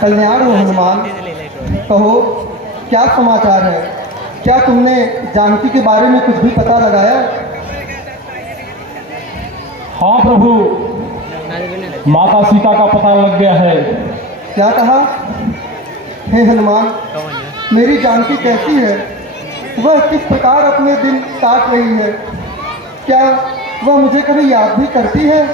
कल्याण हो हनुमान। कहो क्या समाचार है? क्या तुमने जानकी के बारे में कुछ भी पता लगाया? हाँ प्रभु, माता सीता का पता लग गया है। क्या कहा? हे हनुमान, मेरी जानकी कैसी है? वह किस प्रकार अपने दिन काट रही है? क्या वह मुझे कभी याद भी करती है?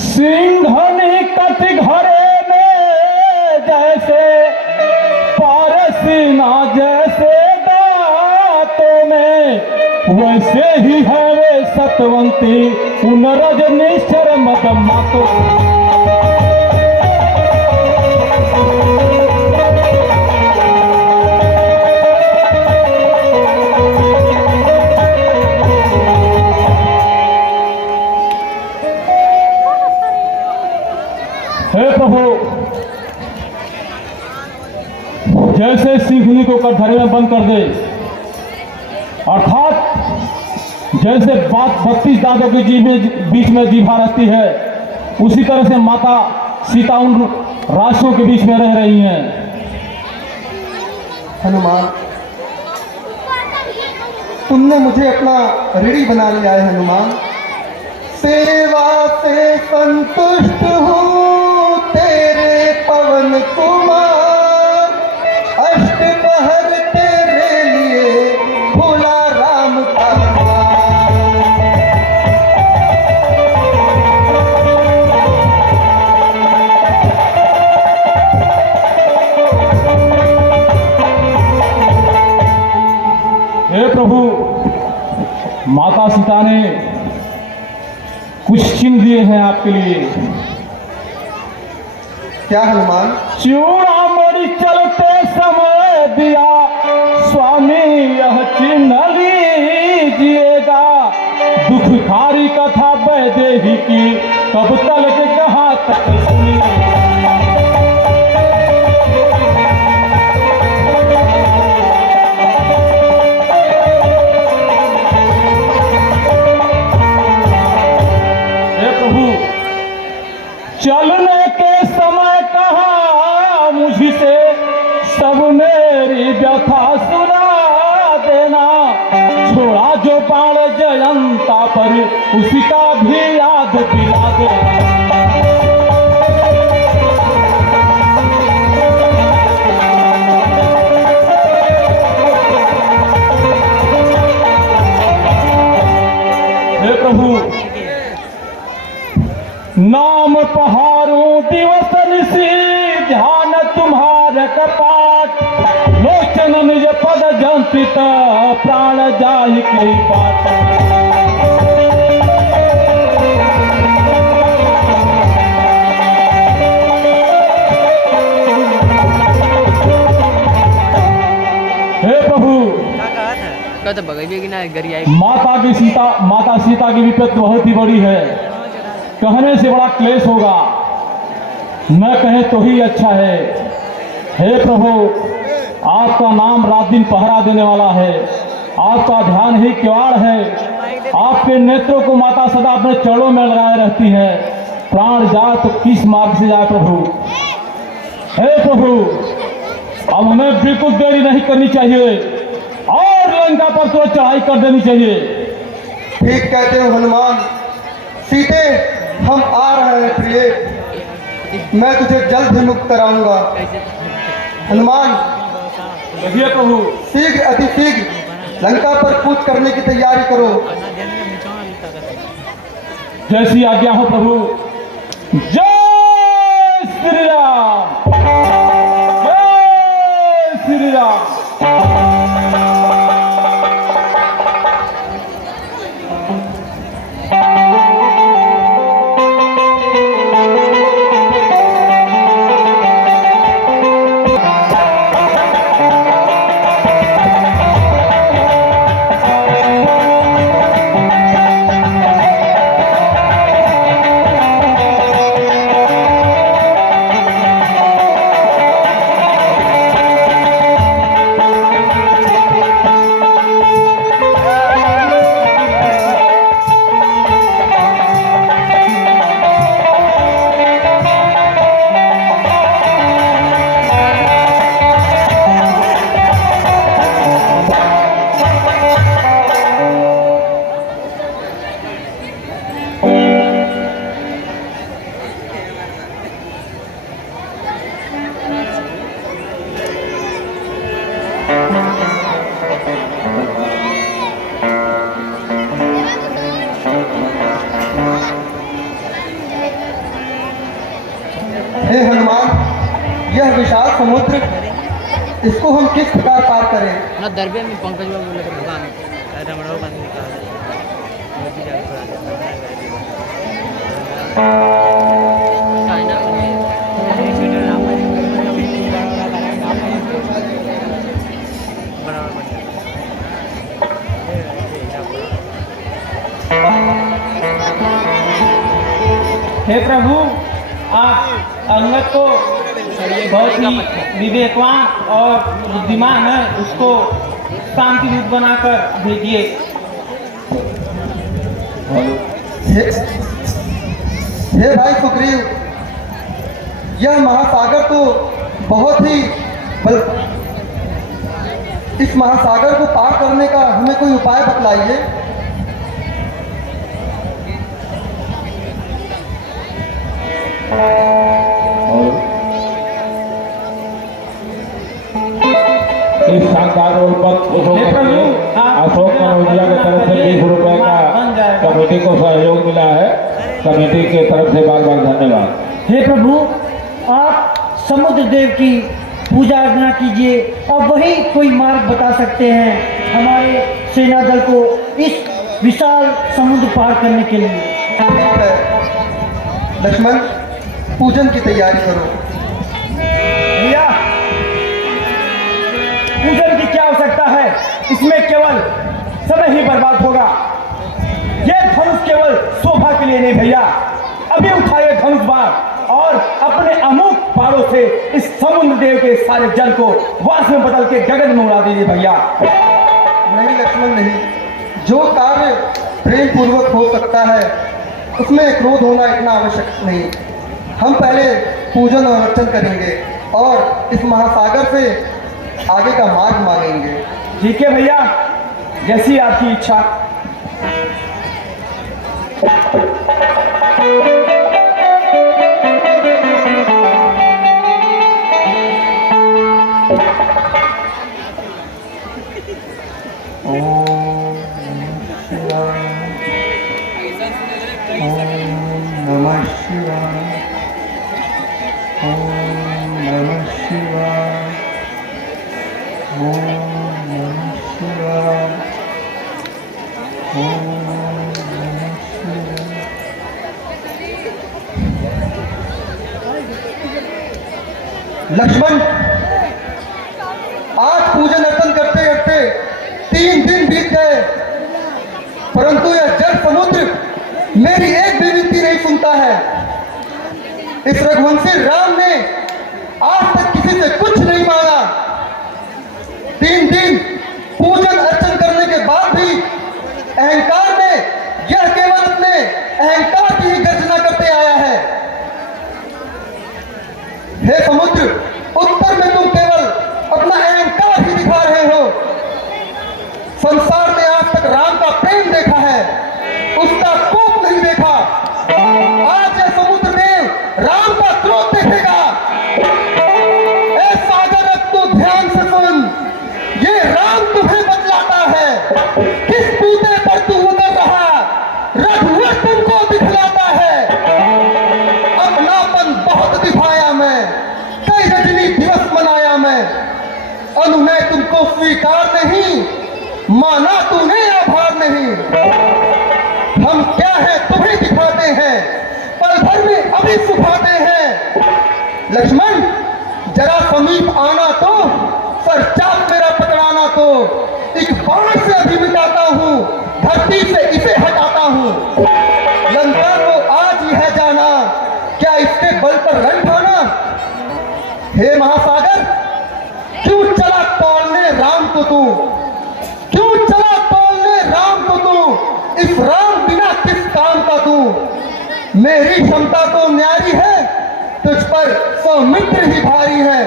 सिंघनी कटघरे में जैसे पारसीना जैसे दांतों में, वैसे ही है वे सतवंती उन रजनीश्वर मत मातो। हे प्रभु, जैसे सिंघनी को कटघरे में बंद कर दे, अर्थात जैसे बात 32 दांतों के बीच में जीभा रहती है, उसी तरह से माता सीता उन राशियों के बीच में रह रही हैं। हनुमान, तुमने मुझे अपना ऋणी बना लिया है हनुमान। सेवा से संतुष्ट हूँ तेरे पवन कुमार, अष्टपहर तेरे लिए भोला राम का। हे प्रभु, माता सीता ने कुछ चिन्ह दिए हैं आपके लिए। क्या हनुमान? चूड़ामणि चलते समय दिया स्वामी यह चिन्ह लीजिएगा, दुखकारी कथा वैदेही की कब तक कहाँ तक सुनिएगा। चलने के समय कहा मुझसे सब मेरी व्यथा सुना देना, छोड़ा जो बाण जयंता पर उसी का भी याद दिला देना। हे प्रभु, नाम पहाड़ों दिवस निशी ध्यान तुम्हारे कपाट, लोचन निज पद जंतित प्राण जाहि की बात। हे प्रभु, माता सीता की विपत्ति बहुत ही बड़ी है, कहने से बड़ा क्लेश होगा, न कहे तो ही अच्छा है। हे प्रभु, आपका नाम रात दिन पहरा देने वाला है, आपका ध्यान ही किवाड़ है, आपके नेत्रों को माता सदा अपने चरणों में लगाए रहती है। प्राण जाए तो किस मार्ग से जाए प्रभु? हे प्रभु, अब हमें बिल्कुल देरी नहीं करनी चाहिए और लंका पर तो चढ़ाई कर देनी चाहिए। ठीक कहते हो हनुमान। सीते, हम आ रहे हैं प्रिय, मैं तुझे जल्द ही मुक्त कराऊंगा। हनुमान, कहिए प्रभु। शीघ्र अति शीघ्र लंका पर कूच करने की तैयारी करो। जैसी आज्ञा हो प्रभु। जय श्री राम, जय श्री राम। यह विशाल समुद्र, इसको हम किस प्रकार पार करें? ना दरबे में पंकज बाबू बोले तो भगवान रमणाओ बंद निकाल मोदी जाके पड़ा चाइना हे प्रभु, आप अंगद को बहुत ही विवेकवान और बुद्धिमान है, उसको शांति दूत बनाकर भेजिए। हे भाई सुग्रीव, यह महासागर तो बहुत ही इस महासागर को पार करने का हमें कोई उपाय बतलाइए। इस शानदार और अशोक कनौजिया की तरफ से 20 रुपए का कमेटी को सहयोग मिला है। कमेटी के तरफ से बार बार धन्यवाद। हे प्रभु, आप समुद्र देव की पूजा अर्चना कीजिए और वही कोई मार्ग बता सकते हैं हमारे सेना दल को इस विशाल समुद्र पार करने के लिए। ठीक है लक्ष्मण, पूजन की तैयारी करो। भैया, पूजन की क्या आवश्यकता है? इसमें केवल समय ही बर्बाद होगा। यह धनुष केवल शोभा के लिए नहीं भैया, अभी उठाइए धनुष बाण और अपने अमुक बाणों से इस समुद्र देव के सारे जल को वास में बदल के गगन में उड़ा दीजिए भैया। नहीं लक्ष्मण नहीं, जो कार्य प्रेम पूर्वक हो सकता है उसमें क्रोध होना इतना आवश्यक नहीं। हम पहले पूजन और अर्चन करेंगे और इस महासागर से आगे का मार्ग मांगेंगे। ठीक है भैया, जैसी आपकी इच्छा। नमः शिवाय, ओम नमः शिवाय, ओम नमः शिवाय, ओम नमः शिवाय। लक्ष्मण, आज पूजन अर्चन करते करते 3 दिन बीत गए, परंतु यह जल समुद्र मेरी एक भी विनती नहीं सुनता है। इस रघुवंशी राम ने आज तक किसी से कुछ नहीं मांगा। 3 दिन पूजन अर्चन करने के बाद भी अहंकार में यह केवल अपने अहंकार की ही गर्जना करते आया है। हे समुद्र, उत्तर में तुम केवल अपना अहंकार ही दिखा रहे हो। संसार ने आज तक राम का प्रेम देखा है, उसका कोप नहीं देखा। आज यह समुद्र देव राम का क्रोध देखेगा। ए सागर, अब तू ध्यान से सुन, ये राम तुम्हें बतलाता है किस बूते पर तू उतर रहा। रघुवर तुमको दिखलाता है। अपनापन बहुत दिखाया मैं, कई रजनी दिवस मनाया मैं, अनुनय तुमको स्वीकार नहीं, माना तूने आभार नहीं। हम क्या है तुम्हें दिखाते हैं, पल भर में अभी सुखाते हैं। लक्ष्मण, जरा समीप आना तो, सर चाप मेरा पकड़ाना तो, एक बाण से अभी मिटाता हूँ, धरती से इसे हटाता हूँ। लंका को आज ही है जाना, क्या इसके बल पर रण ठाना। हे महासागर, क्यों चला तौलने राम को तू, क्यों चला तौलने राम को तू। इस राम बिना किस काम का तू। मेरी क्षमता तो न्यारी है, तुझ पर सौमित्र ही भारी है।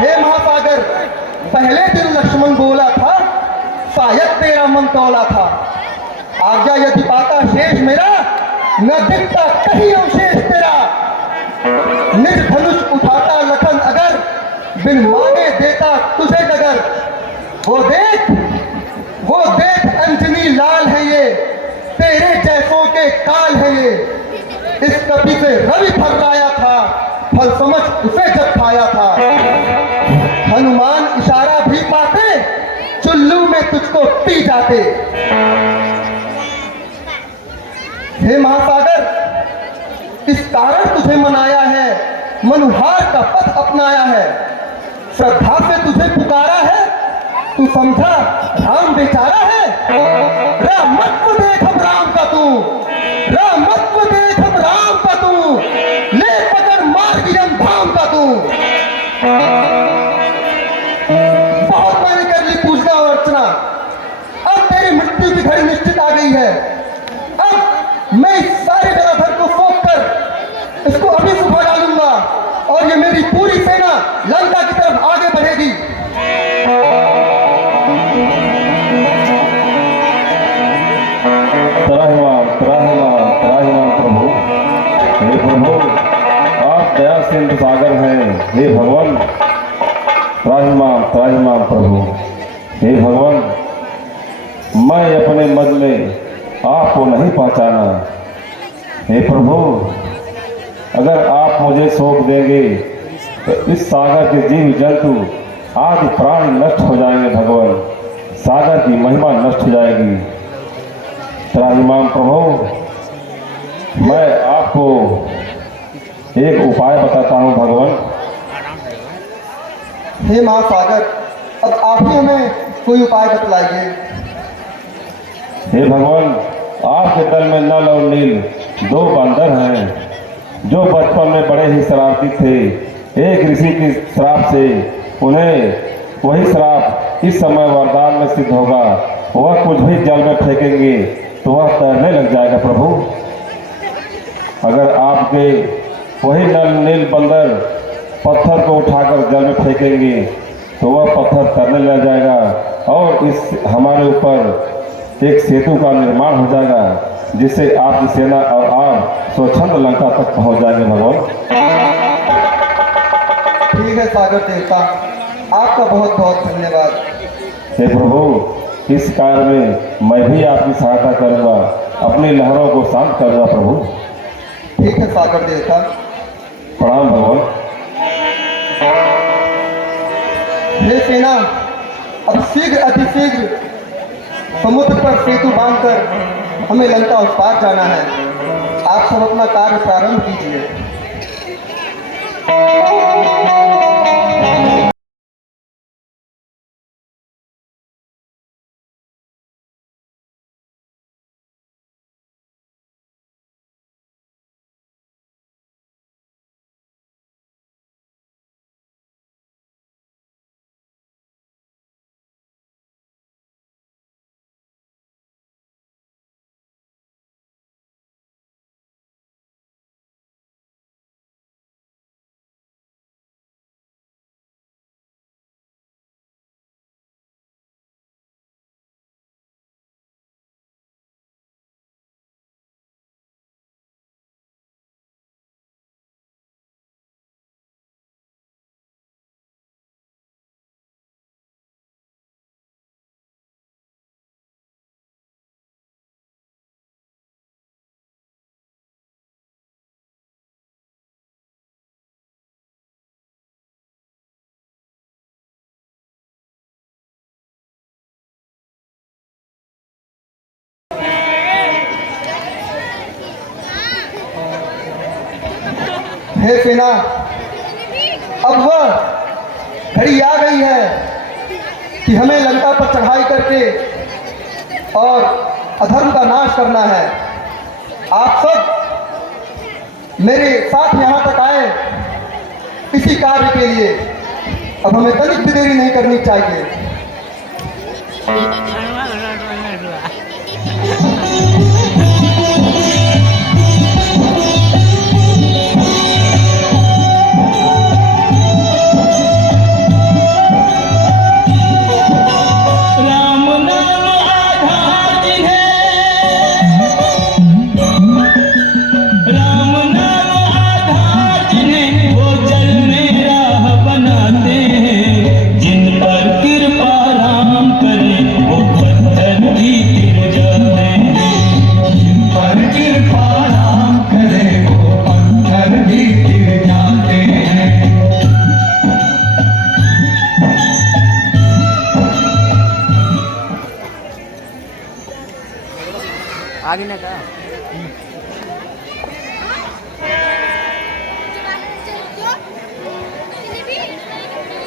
हे महासागर, पहले दिन लक्ष्मण बोला था, शायद तेरा मन तौला था। आज्ञा यदि पाता शेष मेरा, न दिखता कहीं अवशेष तेरा। निज धनुष उठाता लखन अगर, बिन मांगे देता तुझे डगर। वो देख अंजनी लाल है ये, तेरे जैसों के काल है ये। इस कपि से रवि फर्राया था, फल समझ उसे जब खाया था। हनुमान इशारा भी पाते, चुल्लू में तुझको पी जाते। हे महासागर, इस कारण तुझे मनाया है, मनुहार का पथ अपनाया है। श्रद्धा से तुझे पुकारा है, तू समझा राम बेचारा है। राम मत देख अब राम का तू, राम मत देख अब राम का तू, ले पकड़ मार गिरन धाम का तू। बहुत मैंने कर ली पूजना और अर्चना, अब तेरी मृत्यु की घड़ी निश्चित आ गई है। अब मैं इस सारे जलाधर को सोख कर इसको अभी सुबह डालूंगा और ये मेरी पूरी सेना लंका की तरफ आगे बढ़ेगी। त्राहिमाम प्रभु। हे प्रभु, आप दया सिंधु सागर हैं। हे भगवान, त्राहिमाम प्रभु। हे भगवान, मैं अपने मद में आपको नहीं पहचाना। हे प्रभु, अगर आप मुझे सौंप देंगे तो इस सागर के जीव जंतु आदि प्राणी नष्ट हो जाएंगे। भगवान, सागर की महिमा नष्ट हो जाएगी। त्राहिमाम प्रभु, मैं आपको एक उपाय बताता हूँ। भगवान, हे महासागर, अब आप ही हमें कोई उपाय बतलाइए। हे भगवान, आपके दल में नल और नील दो बंदर हैं जो बचपन में बड़े ही शरारती थे। एक ऋषि की श्राप से उन्हें वही श्राप इस समय वरदान में सिद्ध होगा। वह कुछ भी जल में फेंकेंगे तो वह तैरने लग जाएगा। प्रभु, अगर आपके वही नल नील बंदर पत्थर को उठाकर जल में फेंकेंगे तो वह पत्थर तैरने लग जाएगा और इस हमारे ऊपर एक सेतु का निर्माण हो जाएगा, जिससे आपकी सेना और आप स्वच्छंद लंका तक पहुंच जाएंगे। भगवान, ठीक है सागर देवता, आपका बहुत बहुत धन्यवाद। हे प्रभु, इस कार्य में मैं भी आपकी सहायता करूंगा, अपनी लहरों को शांत करूंगा। प्रभु, ठीक है सागर देवता। प्रणाम भगवान। हे सेना, अब शीघ्र अतिशीघ्र समुद्र पर सेतु बांधकर हमें लंका उस पार जाना है। आप सब अपना कार्य प्रारंभ कीजिए। हे सेना, अब वह घड़ी आ गई है कि हमें लंका पर चढ़ाई करके और अधर्म का नाश करना है। आप सब मेरे साथ यहाँ तक आए इसी कार्य के लिए। अब हमें तनिक भी देरी नहीं करनी चाहिए।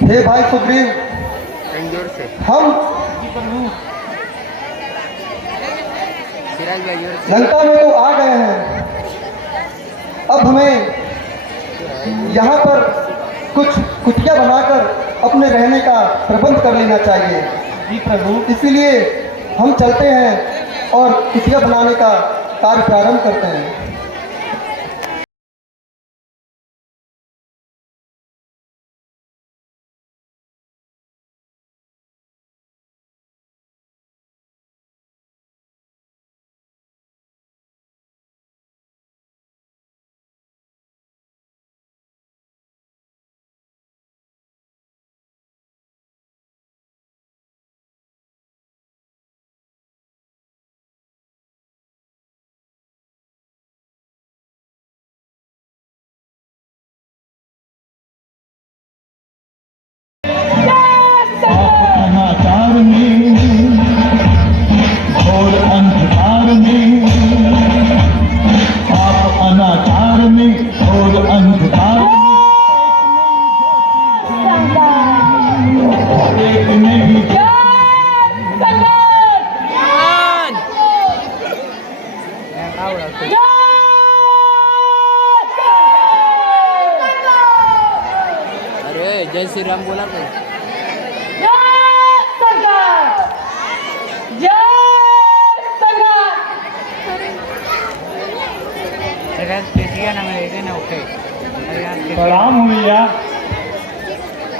हे भाई सुग्रीव, जोर से हम सिराज भाई जोर लंका में तो आ गए हैं। अब हमें यहाँ पर कुछ कुटिया बनाकर अपने रहने का प्रबंध कर लेना चाहिए। जी प्रभु। इसीलिए हम चलते हैं और कुटिया बनाने का कार्य प्रारंभ करते हैं। अनाचार में और अंधकार में, आप अनाचार में और अंधकार में एक नहीं अरे जय श्री राम बोला तो प्रणाम हो भैया।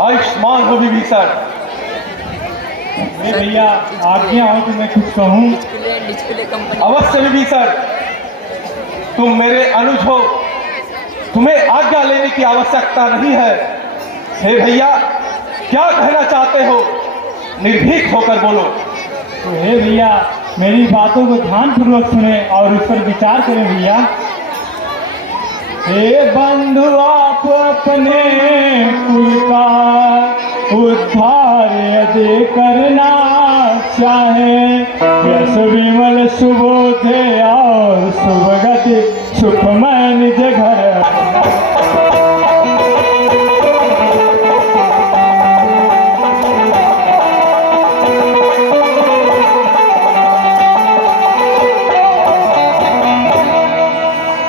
आयुष्मान हो विभीषण। अरे भैया आज्ञा हो तो मैं कुछ कहूँ। डिस्प्ले कंपनी अवश्य विभीषण, तुम मेरे अनुज हो, तुम्हें आज्ञा लेने की आवश्यकता नहीं है। हे भैया, क्या कहना चाहते हो? निर्भीक होकर बोलो। तो हे भैया मेरी बातों को ध्यानपूर्वक सुने और उस पर विचार करें भैया। हे बंधु आप अपने कुल का उद्धार यदि करना चाहे, यश विमल सुबोध और सुभगति सुखमय निज घर।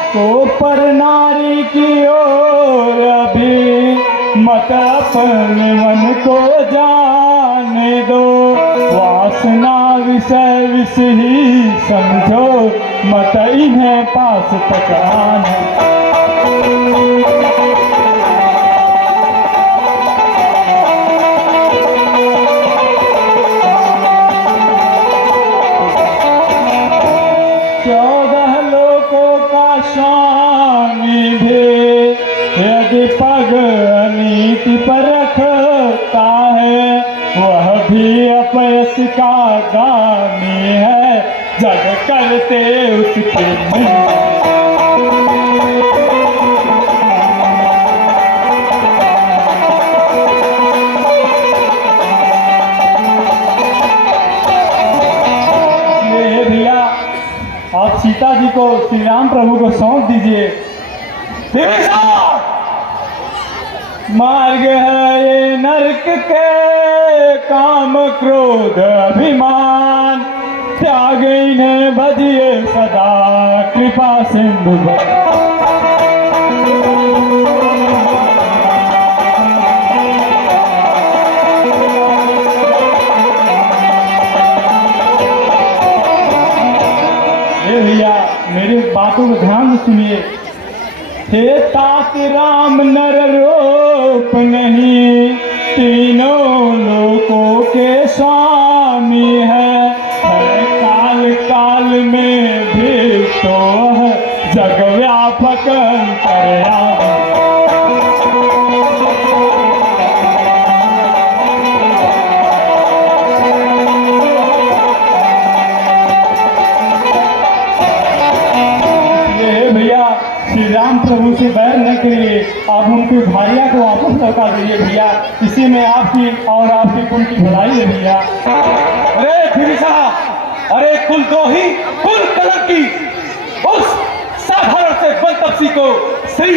तो पर नारी की ओर अभी मत अपने मन को जाने दो, वासना विषय विष ही समझो, मत इन्हें पास तक आने। स्वामी भी यदि पग नीति पर रखता है, वह भी अपयश का गामी है, जग करते उसके भैया आप सीता जी को श्री राम प्रभु को सौंप दीजिए। मार्ग है ये नरक के काम क्रोध अभिमान, त्याग इन्हें भजिए सदा कृपा सिंधु। भैया मेरी बातों को ध्यान से सुनिए। हे तात राम नर रूप नहीं, तीनों लोकों के स्वामी है, काल काल में भी तो है, जग व्यापक अंतर्यामी। श्री राम प्रभु से बैर न करिए, आप उनकी भारिया को वापस लौटा दीजिए भैया, इसी में आपकी और आपके कुल की भलाई है भैया। अरे विभीषण, अरे कुलद्रोही, कुल कलंकी, उस साधारण से बंतपसी को श्री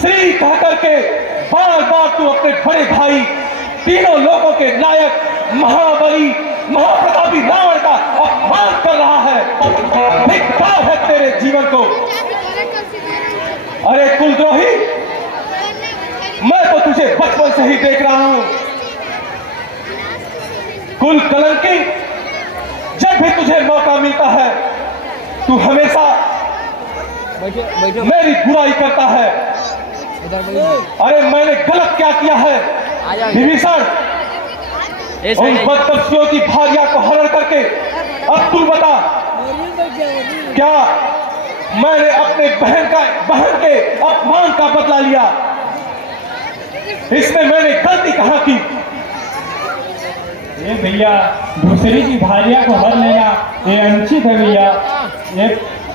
श्री कह करके बार बार तू अपने बड़े भाई तीनों लोगों के नायक महाबली महाप्रतापी रावण का अपमान कर रहा है। धिक्कार है तेरे जीवन को। अरे कुलद्रोही, मैं तो तुझे बचपन से ही देख रहा हूं। कुल कलंकी, जब भी तुझे मौका मिलता है तू हमेशा मेरी बुराई करता है। अरे मैंने गलत क्या किया है विभीषण? उन बदतमीजों की भार्या को हरण करके अब तू बता, क्या मैंने अपने बहन के अपमान का बदला लिया? इसमें मैंने गलती कहां की? ये भैया दूसरी की भार्या को हर लेना ये अनुचित है भैया। ये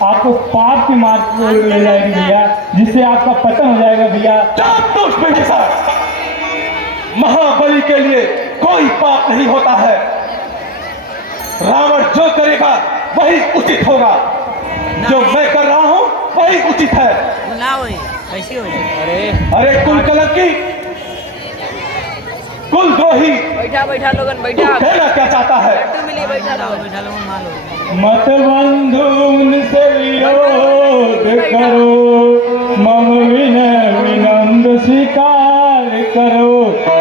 आपको पाप की मार ले जाएगी भैया, जिससे आपका पतन हो जाएगा भैया। महाबली के लिए कोई पाप नहीं होता है। रावण जो करेगा वही उचित होगा। जो मैं कर रहा हूं वही उचित है। ना वही कैसी हो जाए? अरे कुल कलंकी, कुलद्रोही, बैठा लोगन तू कहना क्या चाहता है? बैठा लोगन मालो। मत बंधु उनसे विरोध करो, मम विनय विनम्र स्वीकार करो।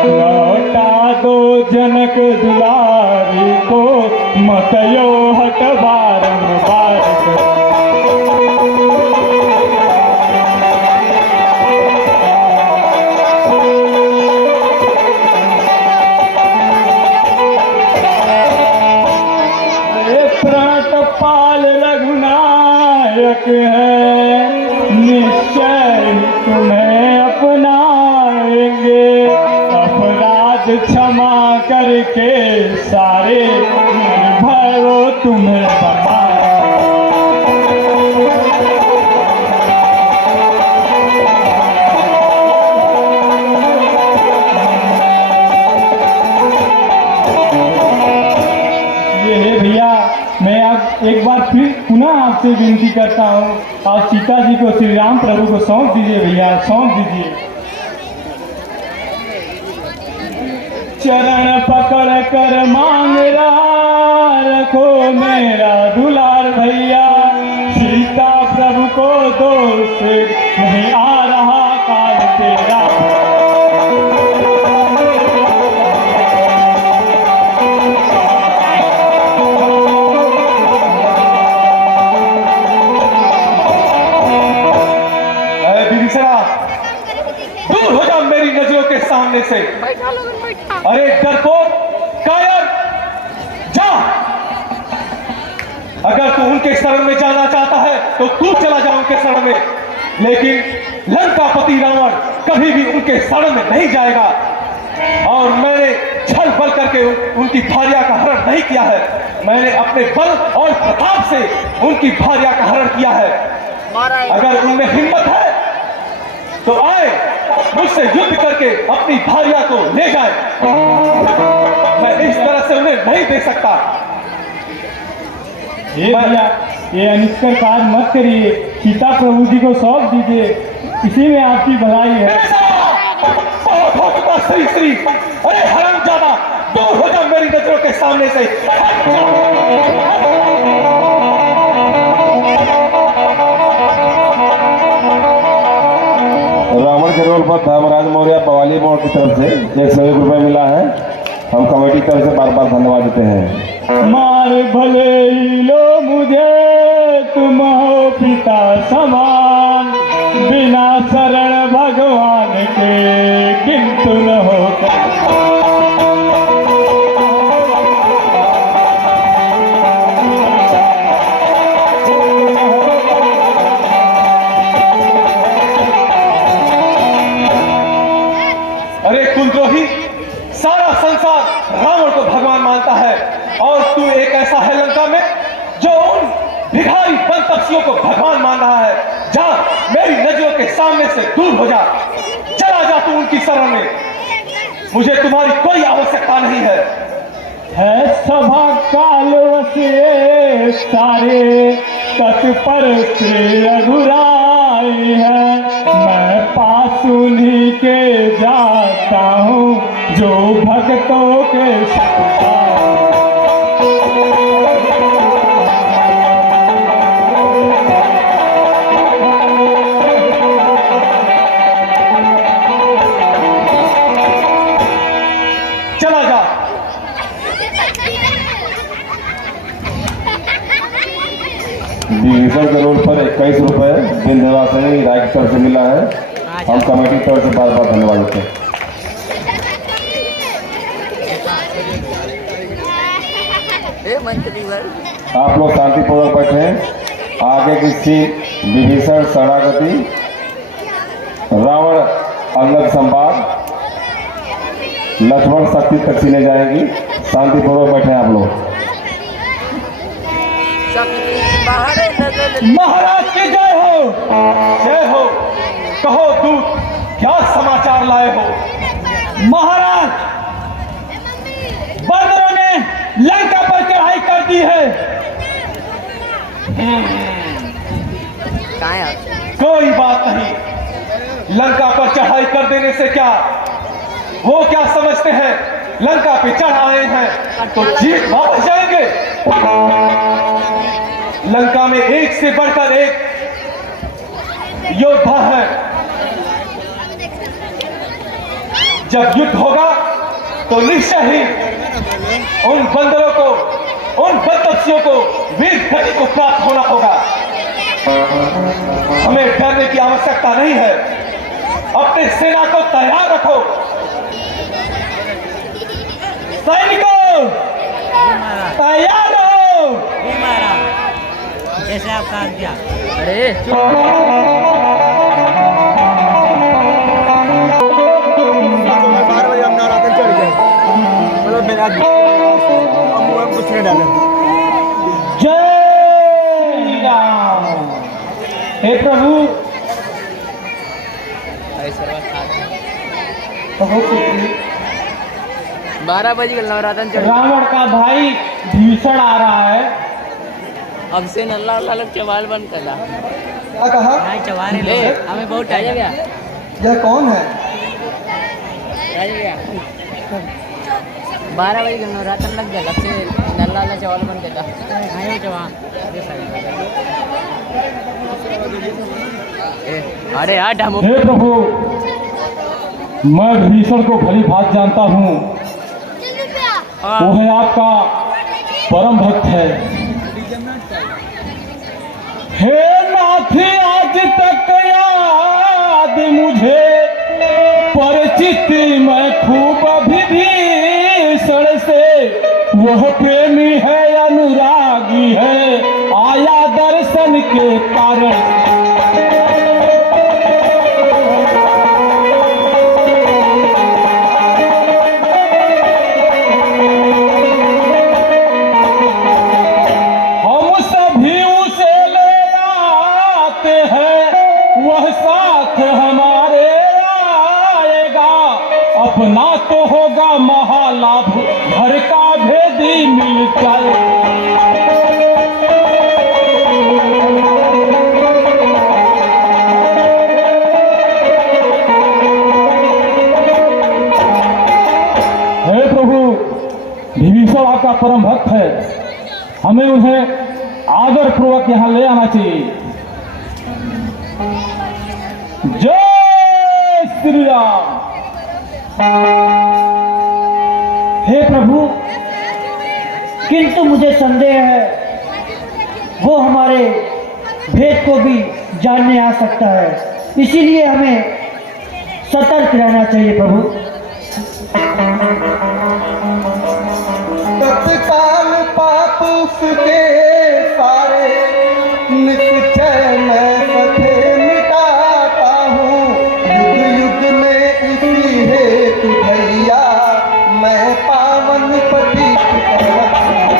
लौटा दो जनक दुलारी को, मत यो हट बारंबार करो। पाल रघुनायक है, निश्चय तुम्हें अपनाएंगे। अपराध क्षमा करके सारे भरो तुम्हें बता। ये भैया मैं आप एक बार फिर पुनः आपसे विनती करता हूँ, आप सीता जी को श्री राम प्रभु को सौंप दीजिए भैया, सौंप दीजिए। चरण पकड़ कर मांग रहा रखो मेरा दुलार भैया। सीता प्रभु को दोष नहीं आ रहा काल तेरा। दूर हो जा मेरी नजरों के सामने से। अरे डरपोक, कायर, जा। अगर तू उनके शरण में जाना चाहता है तो तू चला जा उनके शरण में, लेकिन लंकापति रावण कभी भी उनके शरण में नहीं जाएगा। और मैंने छल बल करके उनकी भार्या का हरण नहीं किया है। मैंने अपने बल और प्रताप से उनकी भार्या का हरण किया है। अगर उनमें हिम्मत है तो आए, मुझसे युद्ध करके अपनी भार्या को ले जाए। मैं इस तरह से उन्हें नहीं दे सकता। ये भैया ये अनिष्कर कार्य मत करिए, सीता प्रभु जी को सौंप दीजिए, इसी में आपकी भलाई है। बहुत हो चुका श्री श्री। अरे हरामजादा, दूर हो जा मेरी नजरों के सामने से। रावण के रोल पर धर्मराज मौर्य बवाली बोर्ड की तरफ से 101 रुपये मिला है। हम कमेटी की तरफ से बार बार धन्यवाद देते हैं। मार भले ही लो मुझे, तुम हो पिता समान। बिना शरण भगवान के किंतु न हो। अरे कुलद्रोही, सारा संसार रावण को भगवान मानता है और तू एक ऐसा है लंका में जो उन भिखारी बदतमीजों को भगवान मान रहा है। जा, मेरी नजरों के सामने से दूर हो जा। चला जा तू उनकी शरण में। मुझे तुम्हारी कोई आवश्यकता नहीं है। सभा काल वसे सारे तत्पर श्री रघुराई है। मैं पास उन्हीं के जाता हूँ जो भक्तों के चला जा। डिवीजन के रोड पर 21 रुपए विंध्यवासिनी राय की तरफ से मिला है। हम कमेटी की तरफ से बार बार धन्यवाद देते हैं। आप लोग शांतिपूर्वक बैठे। आगे की सीट विभीषण शरणागति, रावण अंगद संवाद, लक्ष्मण शक्ति तकसीलें जाएंगी। शांतिपूर्वक बैठे आप लोग। महाराज की जय हो। जय हो। कहो दूत, क्या समाचार लाए हो? महाराज, बंदरों ने लंका पर चढ़ाई कर दी है। कोई बात नहीं, लंका पर चढ़ाई कर देने से क्या, वो क्या समझते हैं लंका पे चढ़ आए हैं तो जीत वापस जाएंगे। लंका में एक से बढ़कर एक योद्धा है। जब युद्ध होगा तो निश्चय ही उन बंदरों को, उन बदतमीजों को वीर गति को प्राप्त होना होगा। हमें डरने की आवश्यकता नहीं है। अपने सेना को तैयार रखो। सैनिकों, तैयार रहो। जैसे आप कहा दिया। अरे जय राम। हे प्रभु, बहुत शुक्रिया। 12 बजे नवरातन चढ़ रावण का भाई भीषण आ रहा है। अब से नल्ला वाला लोग चवाल बंद कर ला। क्या कहा? नहीं चवारे ले, हमें बहुत टाइम गया। यह कौन है? 12 बजे के नवरातन लग गया। अब से नल्ला वाला चवाल बंद कर ला। नहीं चवा। अरे यार हम हे प्रभु, मैं भीषण को भली भांति जानता हूँ। वो है आपका परम भक्त है। हे नाथ, आज तक याद मुझे परिचित मैं खूब विभीषण से। वह प्रेमी है, अनुरागी है, आया दर्शन के कारण। अपना तो होगा महालाभ, घर का भेदी मिलकर। हे प्रभु, विभीषण आपका परम भक्त है। हमें उन्हें आदर पूर्वक यहाँ ले आना चाहिए। जय श्री राम। हे प्रभु, किंतु मुझे संदेह है, वो हमारे भेद को भी जानने आ सकता है। इसीलिए हमें सतर्क रहना चाहिए प्रभु। तत्काल पाप उसके सारे निश्चय मैं सथे मिटाता हूँ। युग युग में इसी हेतु भैया मैं पावन पतित कहलाता हूँ।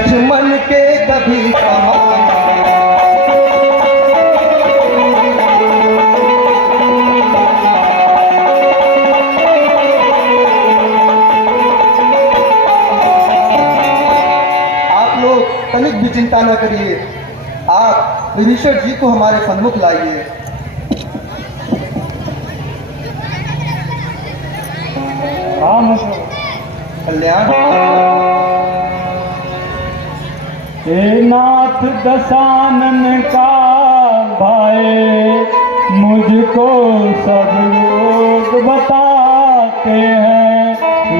लक्ष्मण के कभी समान। आप लोग तनिक भी चिंता न करिए, आप विभीषण जी को हमारे सम्मुख लाइए। राम कल्याण। हे नाथ दशानन का भाई, मुझको सब लोग बताते हैं,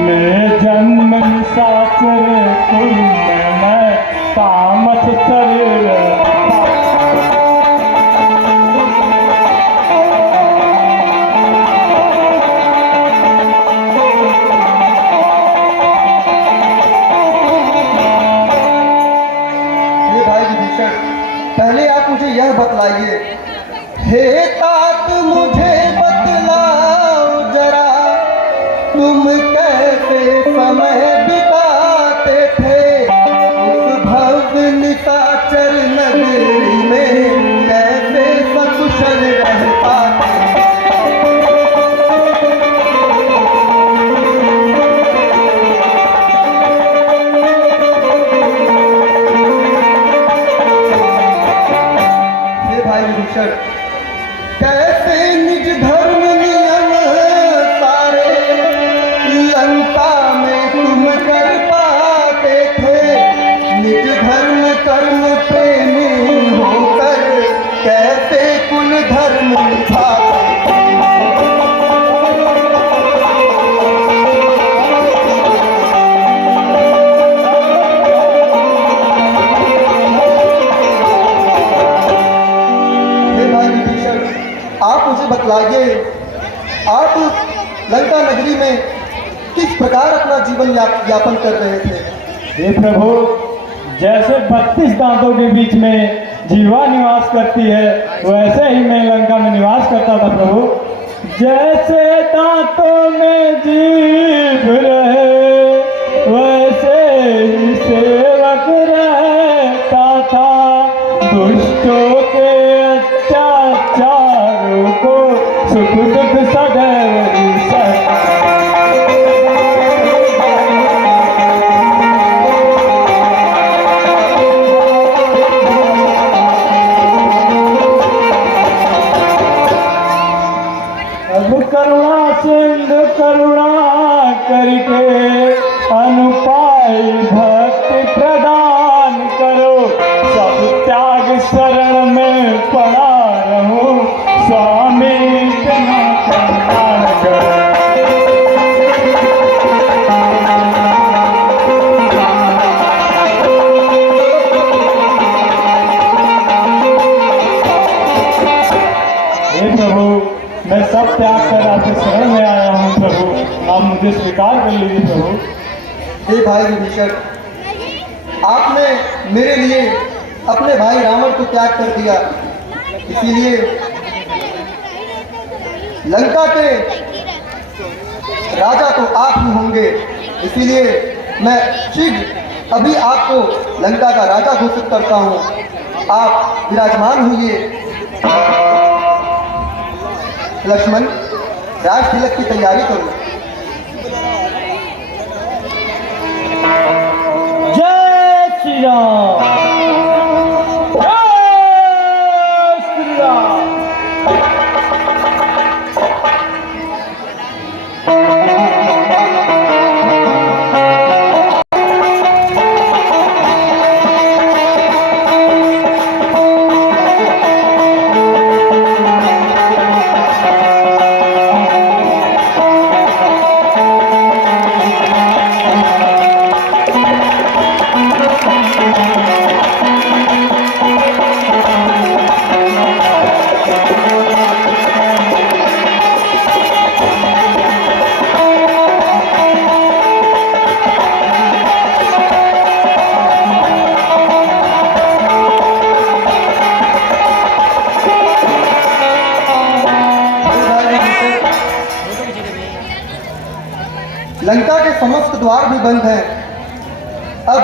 ले जन्म निशाचर कुल में मैं कामत शरीर। ये भाई विभीषण, पहले आप मुझे यह बतलाइए, हे तात मुझे बतलाओ जरा, तुम कैसे समय बिताते थे उस भव्य निशाचर नगरी में, कैसे सकुशल रह पाते। हे भाई विभीषण, कैसे निज धर्म नियम सारे लंका में तुम कर पाते थे, निज धर्म कर्म प्रेमी होकर कैसे कुल धर्म निभाते। हे भाई विभीषण, आप मुझे बतलाइए, आप लंका नगरी में किस प्रकार अपना जीवन यापन कर रहे थे। हे प्रभु, जैसे 32 दांतों के बीच में जीवा निवास करती है, वैसे ही मैं लंका में निवास करता था प्रभु। जैसे दांतों में जीभ रहे, वैसे ही सेवक रहता था, दुष्टों के अत्याचारों को सुख दुख सदैव सहता। अब करुणा सिंधु करुणा करके अनुपाय भक्ति प्रदान करो, सब त्याग शरण में पड़ा रहूं, स्वामी जना कल्याण करो। हे प्रभु, मैं सब त्याग कर आपके शरण में आया हूँ प्रभु, आप मुझे स्वीकार कर लीजिए प्रभु। हे भाई विभीषण, आपने मेरे लिए अपने भाई रावण को त्याग कर दिया, इसीलिए लंका के राजा तो आप ही होंगे, इसीलिए मैं शीघ्र अभी आपको लंका का राजा घोषित करता हूँ। आप विराजमान हुए। लक्ष्मण, राज तिलक की तैयारी करो। जय श्री राम। जय श्री राम। लंका के समस्त द्वार भी बंद हैं। अब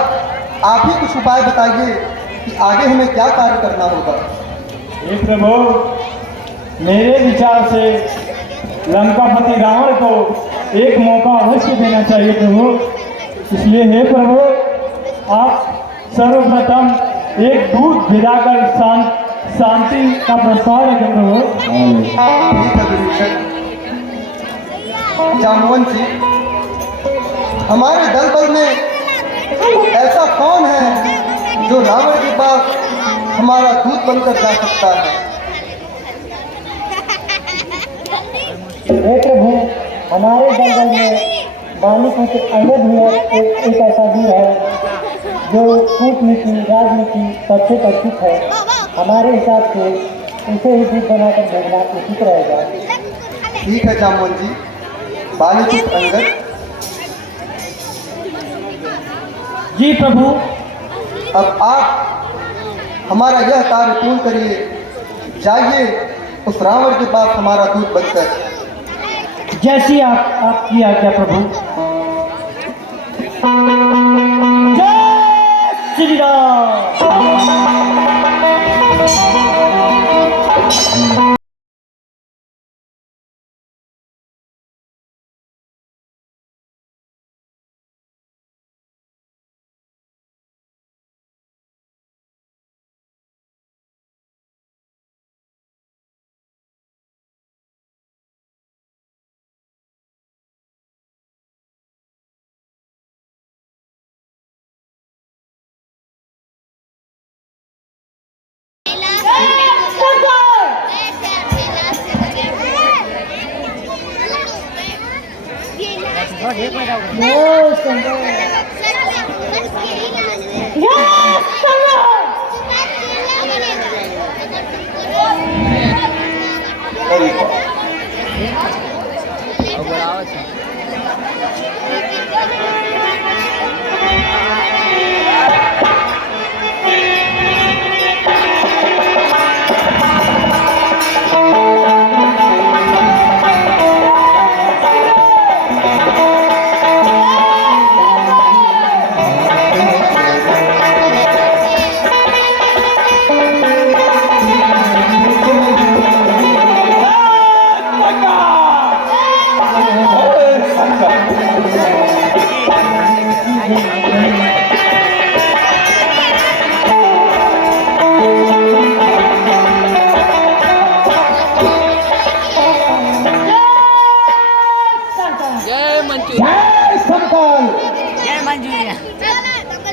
आप ही कुछ उपाय बताइए कि आगे हमें क्या कार्य करना होगा। हे प्रभु, मेरे विचार से लंकापति रावण को एक मौका अवश्य देना चाहिए प्रभु। इसलिए हे प्रभु, आप सर्वप्रथम एक दूत भिजाकर शांति का प्रस्ताव रखें प्रभु। ठीक है विभीषण। जामवंत जी, हमारे दल बल में ऐसा कौन है जो रावण के पास हमारा दूत बनकर जा सकता है? हे प्रभु, हमारे दलबल में बालीपुत्र अंगद हुआ एक ऐसा भी है जो कूटनीति राजनीति सबसे प्रस्तुत है। हमारे हिसाब से उसे ही दूत बनाकर भेजना उचित रहेगा। ठीक है जामवंत जी, बालीपुत्र अंगद। जी प्रभु। अब आप हमारा यह कार्य पूर्ण करिए। जाइए उस रावण के पास हमारा दूत बनकर। जैसी आपकी आज्ञा प्रभु। जय श्री राम।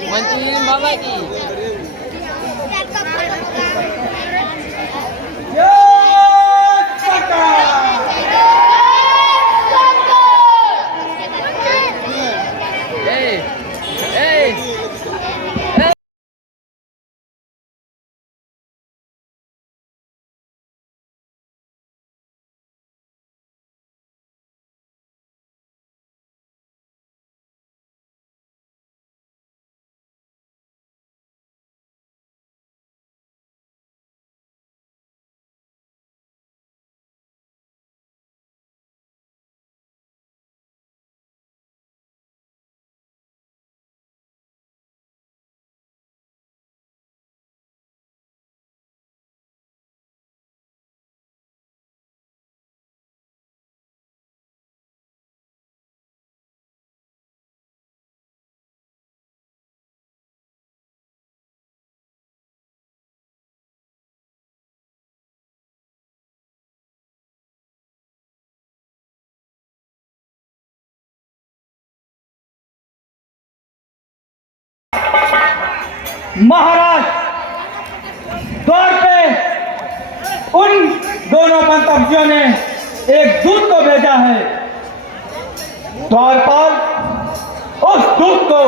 मंचूरियन बाबा की। महाराज, द्वार पे उन दोनों मंतव्यों ने एक दूत को भेजा है। द्वारपाल, उस दूत को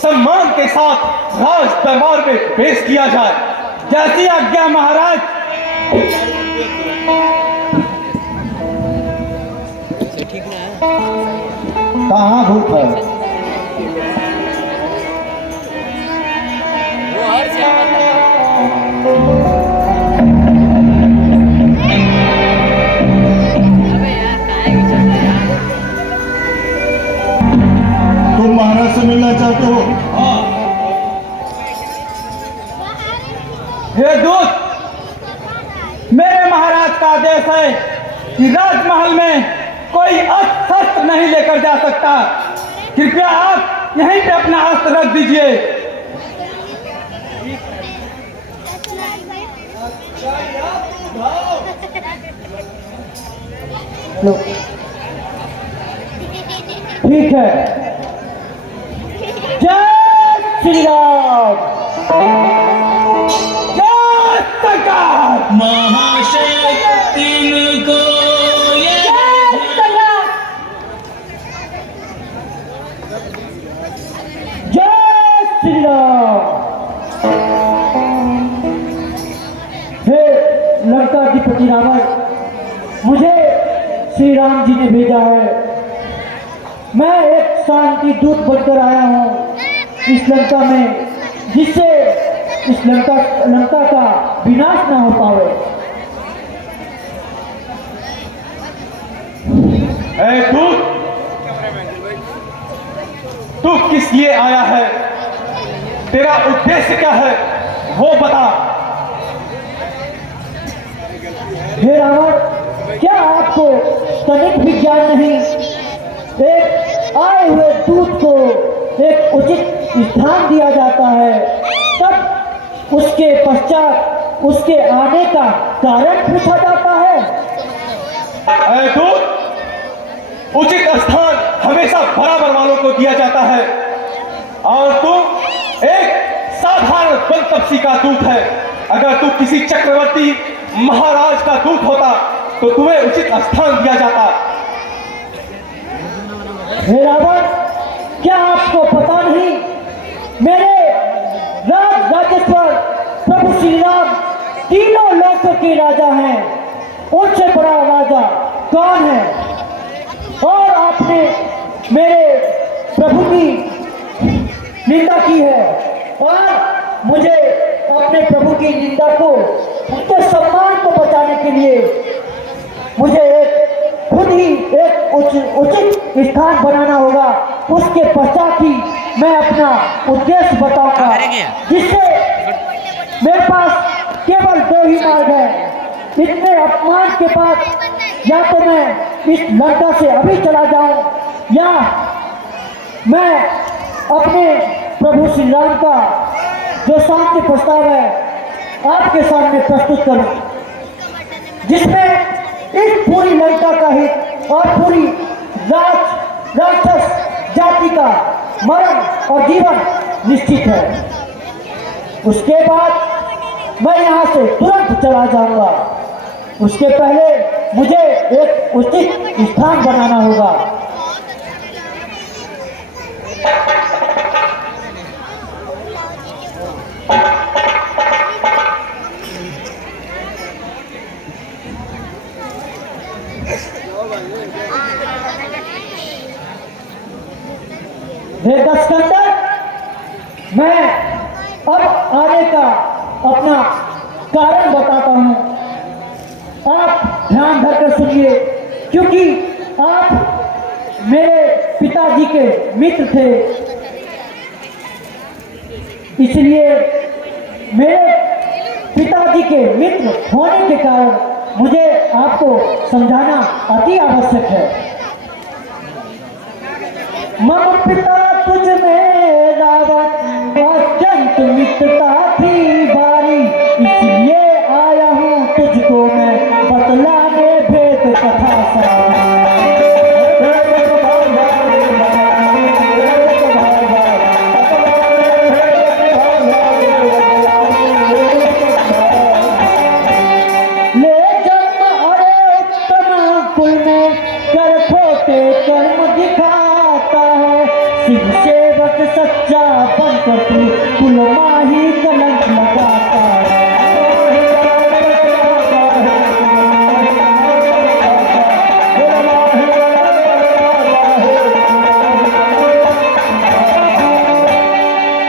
सम्मान के साथ राज दरबार में पेश किया जाए। जैसी आज्ञा महाराज। ठीक ना है? कहाँ भूत है? वो हर से अबे यार काहे की चलते यार। तुम महाराज से मिलना चाहते हो? हाँ, हे दूत, मेरे महाराज का आदेश है कि राजमहल में कोई अस्त्र शस्त्र नहीं लेकर जा सकता। कृपया आप यहीं पे अपना अस्त्र रख दीजिए। लो, ठीक है। जय श्री राम। जय सरकार। महाशक्ति को ये जय श्री राम। हे लंकाधिपति रावण, मुझे श्री राम जी ने भेजा है। मैं एक शांति दूत बनकर आया हूँ इस लंका में, जिससे इस लंका का विनाश ना हो पावे। ऐ दूत, तू किस लिए आया है? तेरा उद्देश्य क्या है वो बता। हे रावण, क्या आपको तनिक भी ज्ञान नहीं? एक आए हुए दूत को एक उचित स्थान दिया जाता है, तब उसके पश्चात उसके आने का कारण पूछा जाता है। ऐ दूत, उचित स्थान हमेशा बराबर वालों को दिया जाता है, और तू एक साधारण बंतपसी का दूत है। अगर तू किसी चक्रवर्ती महाराज का दूत होता तो तुम्हें उचित स्थान दिया जाता। हे रावण, क्या आपको पता नहीं मेरे राजेश्वर प्रभु श्री राम तीनों लोकों के राजा हैं। उनसे बड़ा राजा कौन है? और आपने मेरे प्रभु की निंदा की है, और मुझे अपने प्रभु की निंदा को, उनके सम्मान को बचाने के लिए मुझे एक खुद ही एक उचित स्थान बनाना होगा। उसके पश्चात ही मैं अपना उद्देश्य बताऊंगा, जिससे मेरे पास केवल दो ही मार्ग है। इतने अपमान के बाद या तो मैं इस लंका से अभी चला जाऊं, या मैं अपने प्रभु श्री राम का जो शांति प्रस्ताव है आपके सामने प्रस्तुत करूं, जिसमें इस पूरी लंका का हित और पूरी राक्षस जाति का मरण और जीवन निश्चित है। उसके बाद मैं यहाँ से तुरंत चला जाऊंगा। उसके पहले मुझे एक उचित स्थान बनाना होगा। हे दशकंदर, मैं अब आने का अपना कारण बताता हूँ। आप ध्यान धरकर सुनिए, क्योंकि आप मेरे पिताजी के मित्र थे, इसलिए मेरे पिताजी के मित्र होने के कारण मुझे आपको समझाना अति आवश्यक है। मम पिता तुझ में रावण अत्यंत मित्रता थी भारी, इसलिए आया हूँ तुझको मैं बतलाने भेद कथा सारी। ले जन्म अरे उत्तम कुल में कर खोटे कर्म दिखाता है, शिव सेवक सच्चा बनकर तू कुल माही कलंक लगाता है।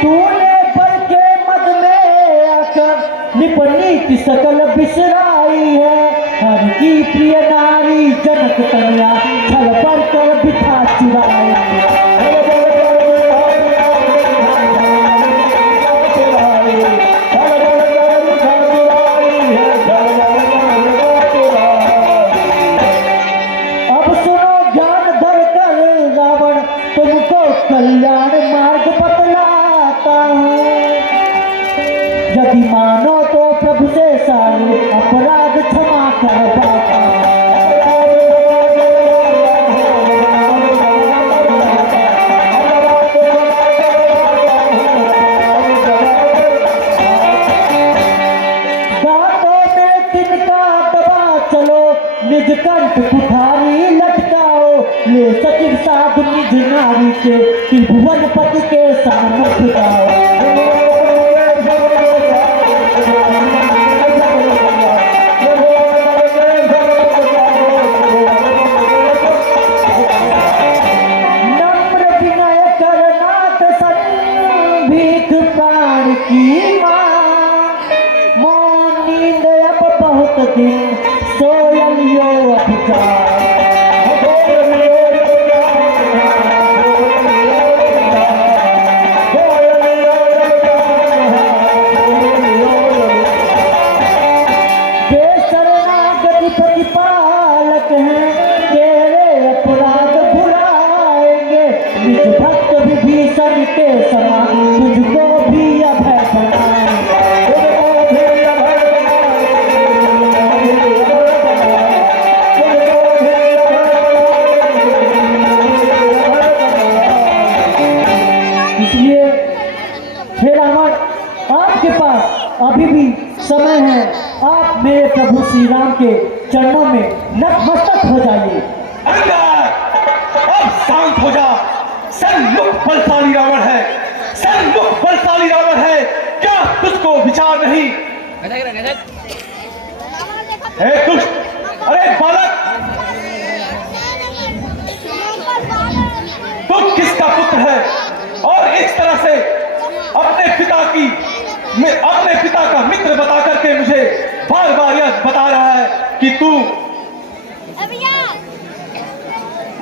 तूने बल के मद में आकर निपनीति सकल बिसराई है, हर की प्रिय नारी जनक कन्या छल पर कर बिठा चुराई। निज कंठ कुठारी लटकाओ, ले सचिव साधु निज नारी के, त्रिभुवन पति के सन्मुख जाओ। नम्र विनय करनाथ सन, भीख प्राण की मां, मौन नींद अब बहुत दिन, सोयलियो अभिचार। बेशरणागति प्रतिपालक हैं, तेरे अपराध भुलाएंगे, निज भक्त विभीषण के समान, तुझको भी अभय बनाएंगे। इसलिए हे रावण, आपके पास अभी भी समय है, आप मेरे प्रभु श्री राम के चरणों में नतमस्तक हो जाइए। अब शांत हो जा। सन्मुख बलशाली रावण है, सन्मुख बलशाली रावण है, क्या तुझको विचार नहीं? हे दुष्ट, अरे बालक, तू किसका पुत्र है और इस तरह से अपने पिता का मित्र बता करके मुझे बार बार यह बता रहा है कि तू,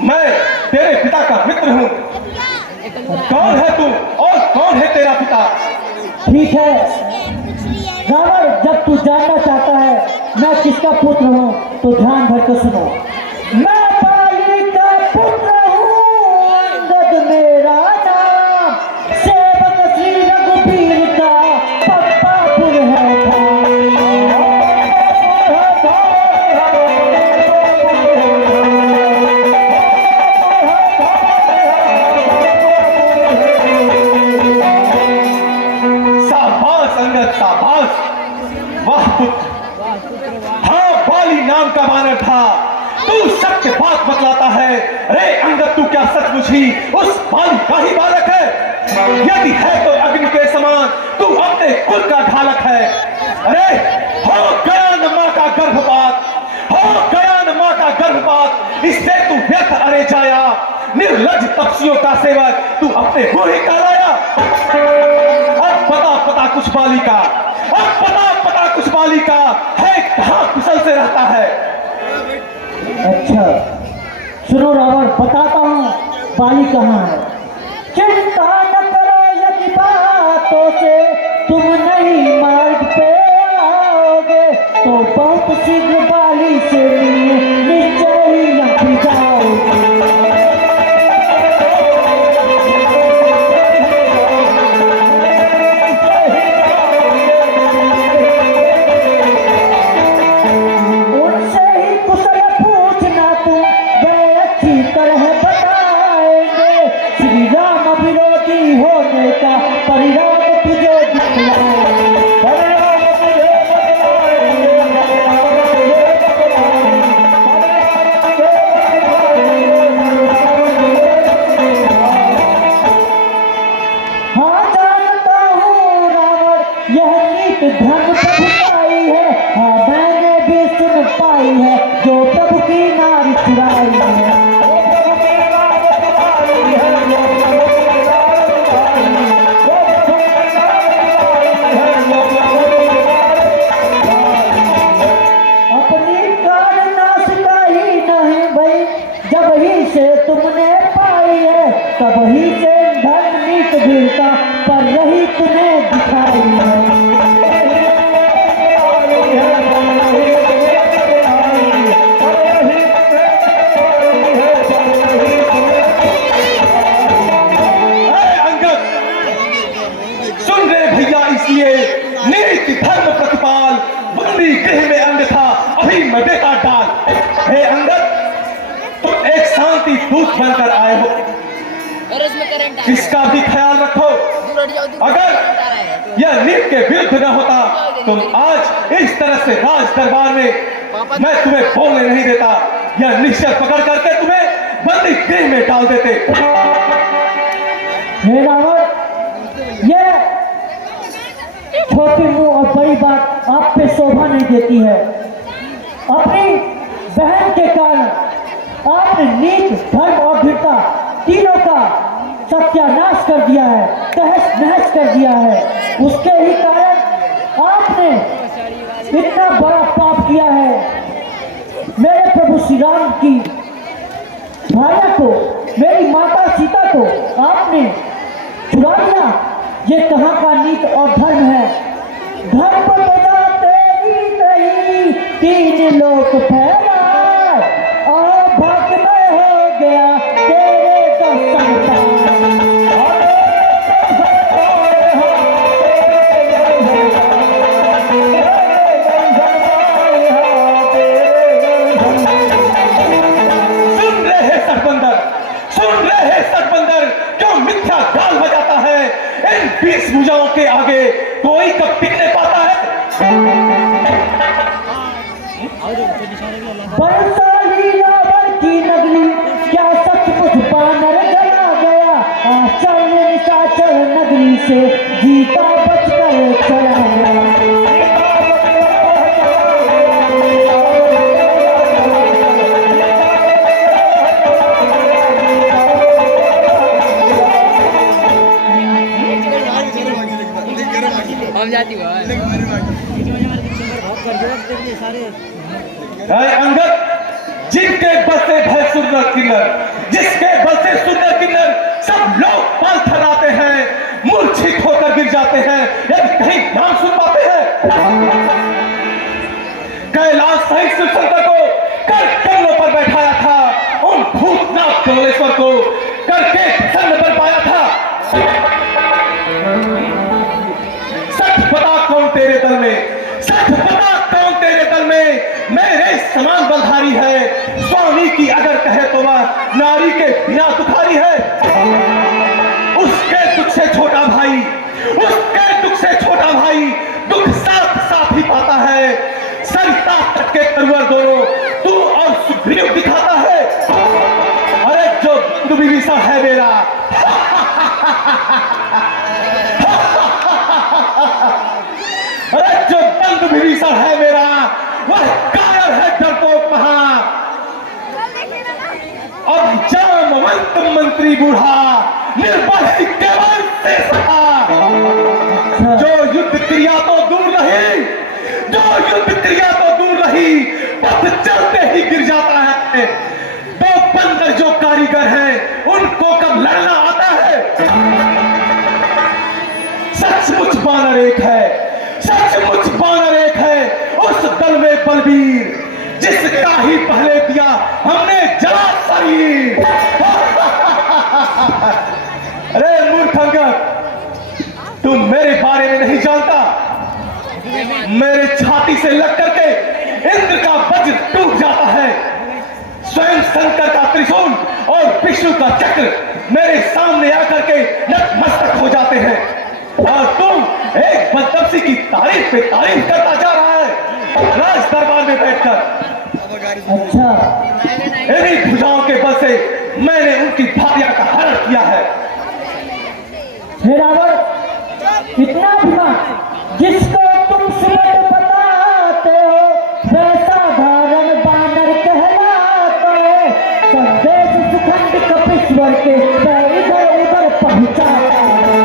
मैं तेरे पिता का मित्र हूं। कौन है तू और कौन है तेरा पिता? ठीक है रावण, जब तू जानना चाहता है मैं किसका पुत्र हूँ तो ध्यान भर के सुनो। मैं बाली का पुत्र हूँ, अंगद मेरा नाम, सेवक श्री रघुबीर का पप्पापुर है शाबाश अंगद, शाबाश, वाह पुत्र। हाँ, बाली नाम का वानर था, तू सत्य बात बतलाता है। रे अंगद, तू क्या सचमुच ही उस बाली का ही बालक है? यदि है तो अग्नि के समान तू अपने कुल का ढालक है। अरे हो गया न मां का गर्भपात, हो गया न मां का गर्भपात, इससे तू व्यर्थ अरे जाया। निर्लज तपस्वियों का सेवक तू अपने मुंह ही कहलाया। अब पता कुछ बाली का, अब पता कुछ बाली का है, कहां कुशल से रहता है। अच्छा सुनो रावण, बताता हूँ बाली कहाँ है। चिंता न करो यदि बातों से तुम नहीं मार्ग पे आओगे, तो बहुत शीघ्र बाली से निश्चय ही लग जाओगे। उनसे ही कुशल पूछना तुम, वे अच्छी तरह बताएंगे, श्री राम विरोधी होने का परिणाम तुझे दिखलाएंगे। हाँ जानता हूँ रावण, यह नीत धन प्रभु पाई है, हाँ मैंने भी सुन पाई है, जो प्रभु की नारी चुराई है। अपनी कार नाशिका ही नहीं भाई, जब ही से तुमने पाई है, तब ही से धन नीत वीरता पर रही तुम्हें दिखाई है। अरे अंगद, सुन रहे भैया, इसलिए नीति धर्म प्रतिपाल, बंदी गृह में अंग था, अभी मैं देता डाल। हे अंगद, तुम एक शांति दूत बनकर आए हो, इसका भी ख्याल रखो। अगर यह नीति के विरुद्ध न होता, तुम आज इस तरह से राज दरबार में मैं तुम्हें बोलने नहीं देता, यह निश्चय पकड़ करके तुम्हें बंदी गृह में डाल देते। हे रावण, ये छोटी मुंह और बड़ी बात आप पे शोभा नहीं देती है। अपनी बहन के कारण आपने नीत, धर्म और वीरता तीनों का सत्यानाश कर दिया है, तहस नहस कर दिया है। उसके ही कारण आपने इतना बड़ा पाप किया है। मेरे प्रभु श्री राम की भार्या को, मेरी माता सीता को आपने चुरा लिया। ये कहाँ का नीत और धर्म है? धर्म बजा तेरी नहीं, तीन लोक फैला और भाग्यमय हो गया तेरे दर्शन का। बीस भुजाओं के आगे कोई कब टिकने पाता है? बरसाली रावण की नगरी, क्या सचमुच बानर गया गया? आश्चर्य निशाचर नगरी से जीता बचकर चला गया। हम जाती हो अंगद, जिनके बल से भय सुंदर किन्नर, जिसके बल से सुंदर किन्नर सब लोग पाल थराते हैं, मूर्छित होकर गिर जाते हैं, यदि कहीं नाम सुन पाते हैं। कैलाश सहित शिवशंकर को कर कमलों पर बैठाया था, उन भूतनाथ कमलेश्वर को करके प्रसन्न कर पाया था। सच पता कौन तेरे दल में, सच पता कौन तेरे दल में मेरे समान बलधारी है? स्वामी की अगर कहे तो वह नारी के बिना दुखारी है। उसके दुख से छोटा भाई, उसके दुख से छोटा भाई दुख साथ साथ ही पाता है। सरिता तक के तरवर दोनों तू और सुग्रीव दिखाता है। अरे जो बंधु विभीषण है मेरा, अरे जो बंधु विभीषण है मेरा, वह कायर है डरपोक महा। अब जामवंत मंत्री बूढ़ा, निर्बल ही केवल शेष था। जो युद्ध क्रिया तो दूर रही, जो युद्ध क्रिया तो दूर रही, पथ चलते ही गिर जाता है। दो बंदर जो कारीगर हैं, उनको कब लड़ना आता है? सचमुच बानर एक है, सचमुच बानर एक है उस दल में बलबीर, जिसका ही पहले दिया हमने जला शरीर। अरे मूर्ख अंगद, तुम मेरे बारे में नहीं जानता। मेरे छाती से लग करके इंद्र का वज्र टूट जाता है, स्वयं शंकर का त्रिशूल और विष्णु का चक्र मेरे सामने आकर के नतमस्तक हो जाते हैं, और तुम एक बदतमीजी की तारीफ पे तारीफ करता जा रहा है राज दरबार में बैठकर। अच्छा, इन्हीं भुजाओं के बल से मैंने उनकी भार्या का हरण किया है। हे रावण, इतना अभिमान जिसको तुम सुबह बताते हो, वैसा धारण बानर कहलाता है। संदेश सुखंड कपीश्वर के मैं इधर उधर पहुंचाता हूं।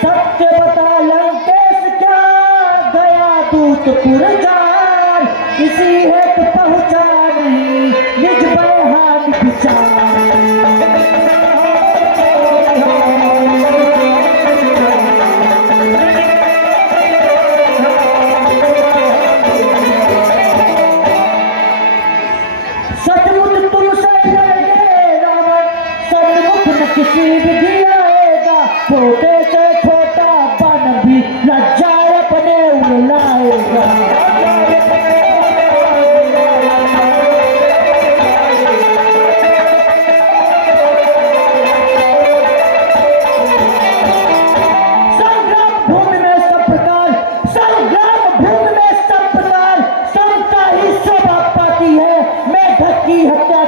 सत्य बता लंकेश क्या गया दूतपुर जान, इसी हेतु पहुंचा नहीं निज बलहान विचार। सचमुच तुमसे लड़े रावण, सन्मुख न किसी विधि आएगा। छोटे से छोटा बानर भी लज्जाए अपने उड़ाएगा।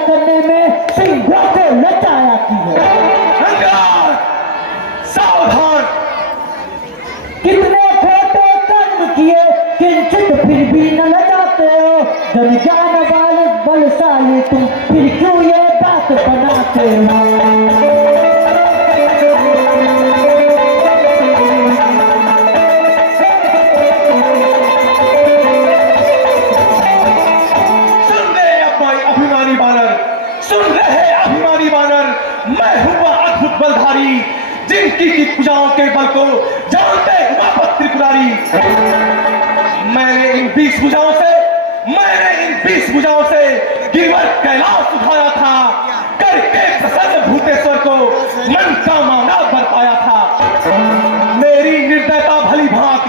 करने में सिंहों को लज्जा आती है। अंगार, सावधान। कितने खोटे कर्म किए किंचित फिर भी न लजाते हो। जब ज्ञान वाले बलशाली तुम फिर क्यों ये बात बनाते हो। मैं हूँ वह अद्भुत बलधारी जिनकी की पूजाओं के बल को जानते उमापत त्रिपुरारी। मैंने इन 20 भुजाओं से गिरवर कैलाश उठाया था, करके प्रसन्न भूतेश्वर को मन का माना बरपाया था। मेरी निर्दयता भली भांत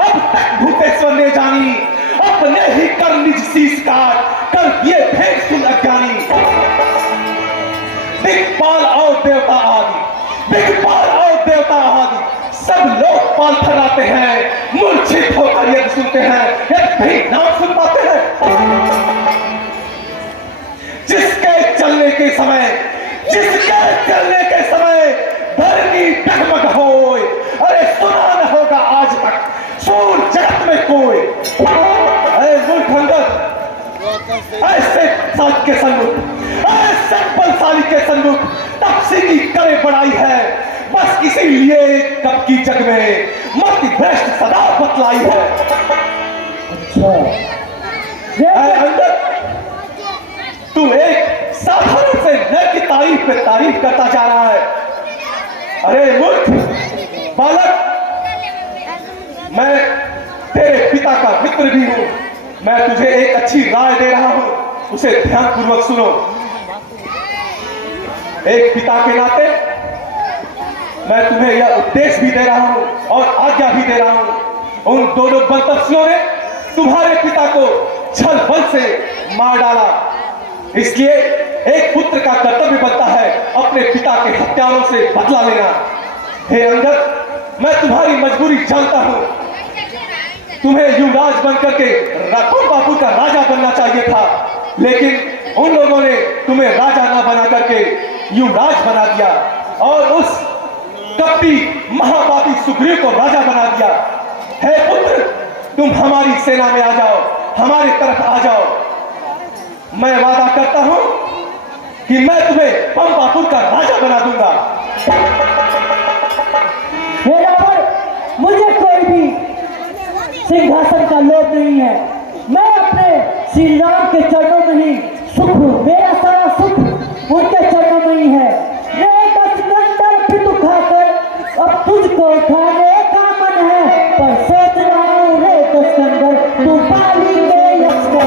अब तक भूतेश्वर ने जानी। अपने ही कर निज शीश काट कर ये भेद सुन अज्ञानी। दिक्पाल और देवता आदि सब लोग पाल ठहराते हैं। मूर्छित होकर यदि सुनते हैं यदि भी नाम सुन पाते हैं। जिसके चलने के समय धरनी डगमग होए। अरे सुना न होगा आज तक सूर जगत में कोई। ऐसे साथ के सन्मुख, ऐसे बलशाली के सन्मुख तपसी की करे बढ़ाई है। बस इसीलिए कब की जग में मत भ्रष्ट सदा बतलाई है। तू एक साधारण से नर की तारीफ पे तारीफ करता जा रहा है। अरे मूर्ख बालक, मैं तेरे पिता का मित्र भी हूं। मैं तुझे एक अच्छी राय दे रहा हूं, उसे ध्यानपूर्वक सुनो। एक पिता के नाते मैं तुम्हें यह उपदेश भी दे रहा हूं और आज्ञा भी दे रहा हूं। उन दोनों बलतपस्वियों ने तुम्हारे पिता को छल बल से मार डाला, इसलिए एक पुत्र का कर्तव्य बनता है अपने पिता के हत्यारों से बदला लेना। हे अंगद, मैं तुम्हारी मजबूरी जानता हूं। तुम्हें युवराज बनकर के बापू का राजा बनना चाहिए था, लेकिन उन लोगों ने तुम्हें राजा ना बना करके युवराज बना दिया और उस कपटी महापापी सुग्रीव को राजा बना दिया। हे पुत्र, तुम हमारी सेना में आ जाओ, हमारी तरफ आ जाओ। मैं वादा करता हूं कि मैं तुम्हें पंपापुर का राजा बना दूंगा। मुझे कोई भी सिंहासन का लोभ नहीं है। मैं अपने श्री राम के चरणों में ही सुख हूँ। मेरा सारा सुख उनके चरणों में ही है। फिर खाकर अब तुझको खाने का मन है, पर सोच रहा हूँ रे दस्कंदर तू पाली के यश का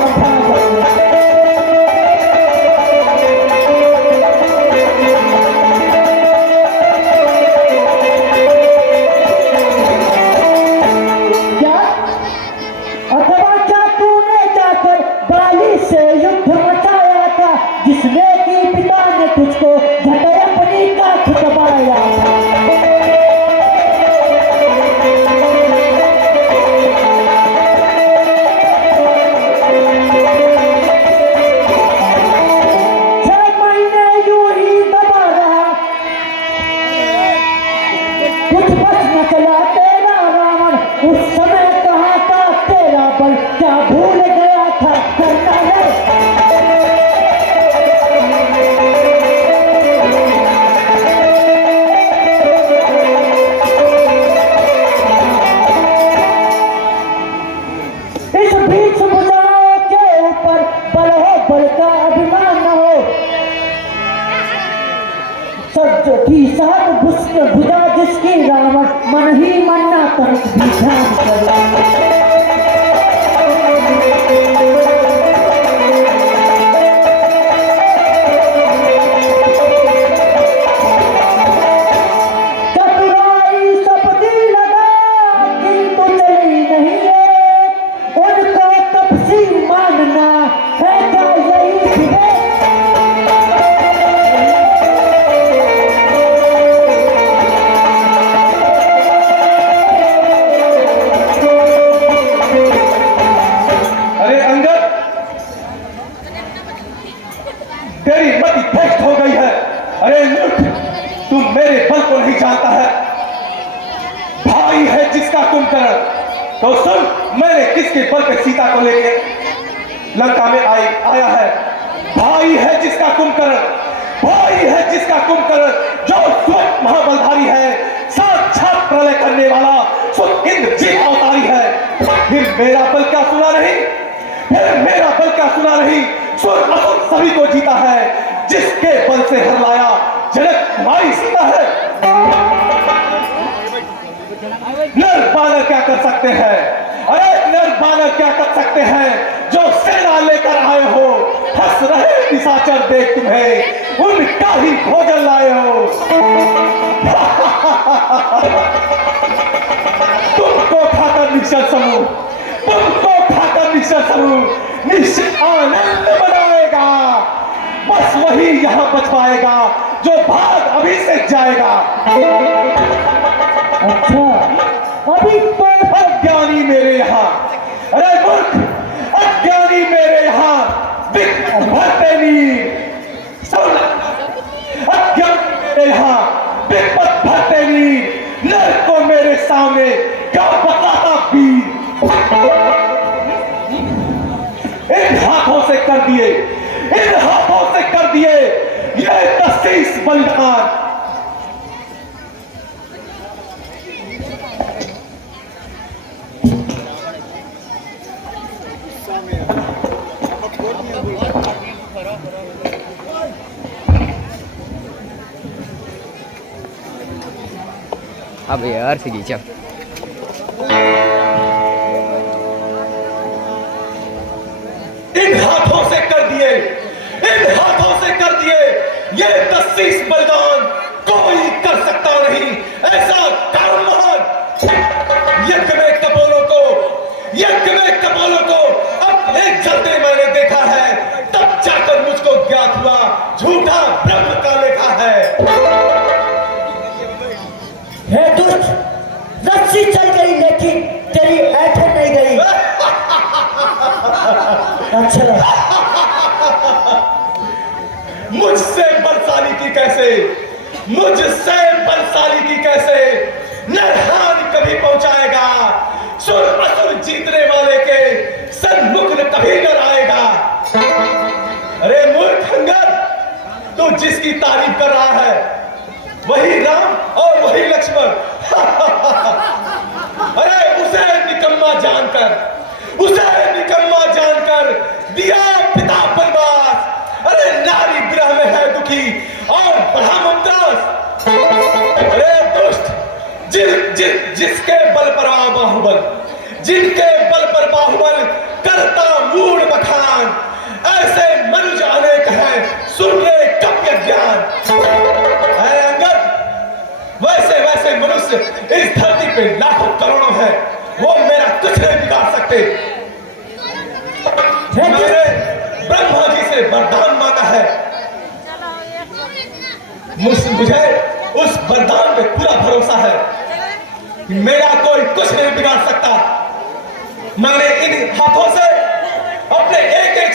जिसने की पिता ने तुझको झटपनी का खुतबाया। भुजा जिसकी रावण मन ही मन्ना तनिक भी ध्यान करे। के सीता को लेके लंका में आया है। भाई है जिसका कुंभकर्ण, भाई है जिसका कुंभकर्ण, जो स्वयं महाबलधारी है, साक्षात प्रलय करने वाला सुख इंद्रजीत अवतारी है। फिर मेरा बल क्या सुना नहीं, फिर मेरा बल क्या सुना नहीं। सुर असुर सभी को जीता है, जिसके बल से हर लाया जनक कुमारी सीता है। नर बानर क्या कर सकते हैं, अरे नर बानर क्या कर सकते हैं, जो सेना लेकर आए हो। हंस रहे निशाचर देख तुम्हें, उनका ही भोजन लाए हो। तुमको खाकर निश्चल समूह, तुमको खाकर निश्चल समूह निश्चित आनंद बनाएगा। बस वही यहां बच पाएगा जो भाग अभी से जाएगा। अच्छा, अभी तो अज्ञानी मेरे यहाँ, अरे मूर्ख अज्ञानी मेरे यहाँ विघ्न भरते नीर। सुन, अज्ञानी मेरे यहाँ विपत भरते नीर। नर को मेरे सामने क्या बताता पीर। इन हाथों से कर दिए, इन हाथों से कर दिए ये 30 बलिदान। अब यार फिर चल इन हाथों से कर दिए, इन हाथों से कर दिए ये 30 बलिदान। कोई कर सकता नहीं ऐसा कर्म महान। यज्ञ में कपोलों को, यज्ञ में कपोलों को अपने जलते मैंने देखा है, तब जाकर मुझको ज्ञात हुआ झूठा ब्रह्म का लेखा है। हे दुष्ट, रस्सी चल गई लेकिन तेरी ऐठन नहीं गई। अच्छा लगा। मुझसे बलशाली की कैसे, मुझसे बलशाली की कैसे नरहान कभी पहुंचाएगा। सुर असुर जीतने वाले के सन्मुख न कभी न आएगा। अरे मूर्ख अंगद, तू जिसकी तारीफ कर रहा है वही राम और वही लक्ष्मण। अरे उसे निकम्मा जानकर, उसे निकम्मा जानकर दिया पिता बनवास। अरे नारी विरह में है दुखी और बढ़ा मुमताज। अरे दुष्ट, जिसके बल पर आ बाहुबल, जिनके बल पर बाहुबल करता मूड बखान। ऐसे मनुज अनेक हैं, सुन ले कव्य ज्ञान। वैसे वैसे मनुष्य इस धरती पे लाखों करोड़ों हैं, वो मेरा कुछ नहीं बिगाड़ सकते। मैंने ब्रह्मा जी से वरदान मांगा है, मुझे उस वरदान पे पूरा भरोसा है कि मेरा कोई कुछ नहीं बिगाड़ सकता। मैंने इन हाथों से अपने एक एक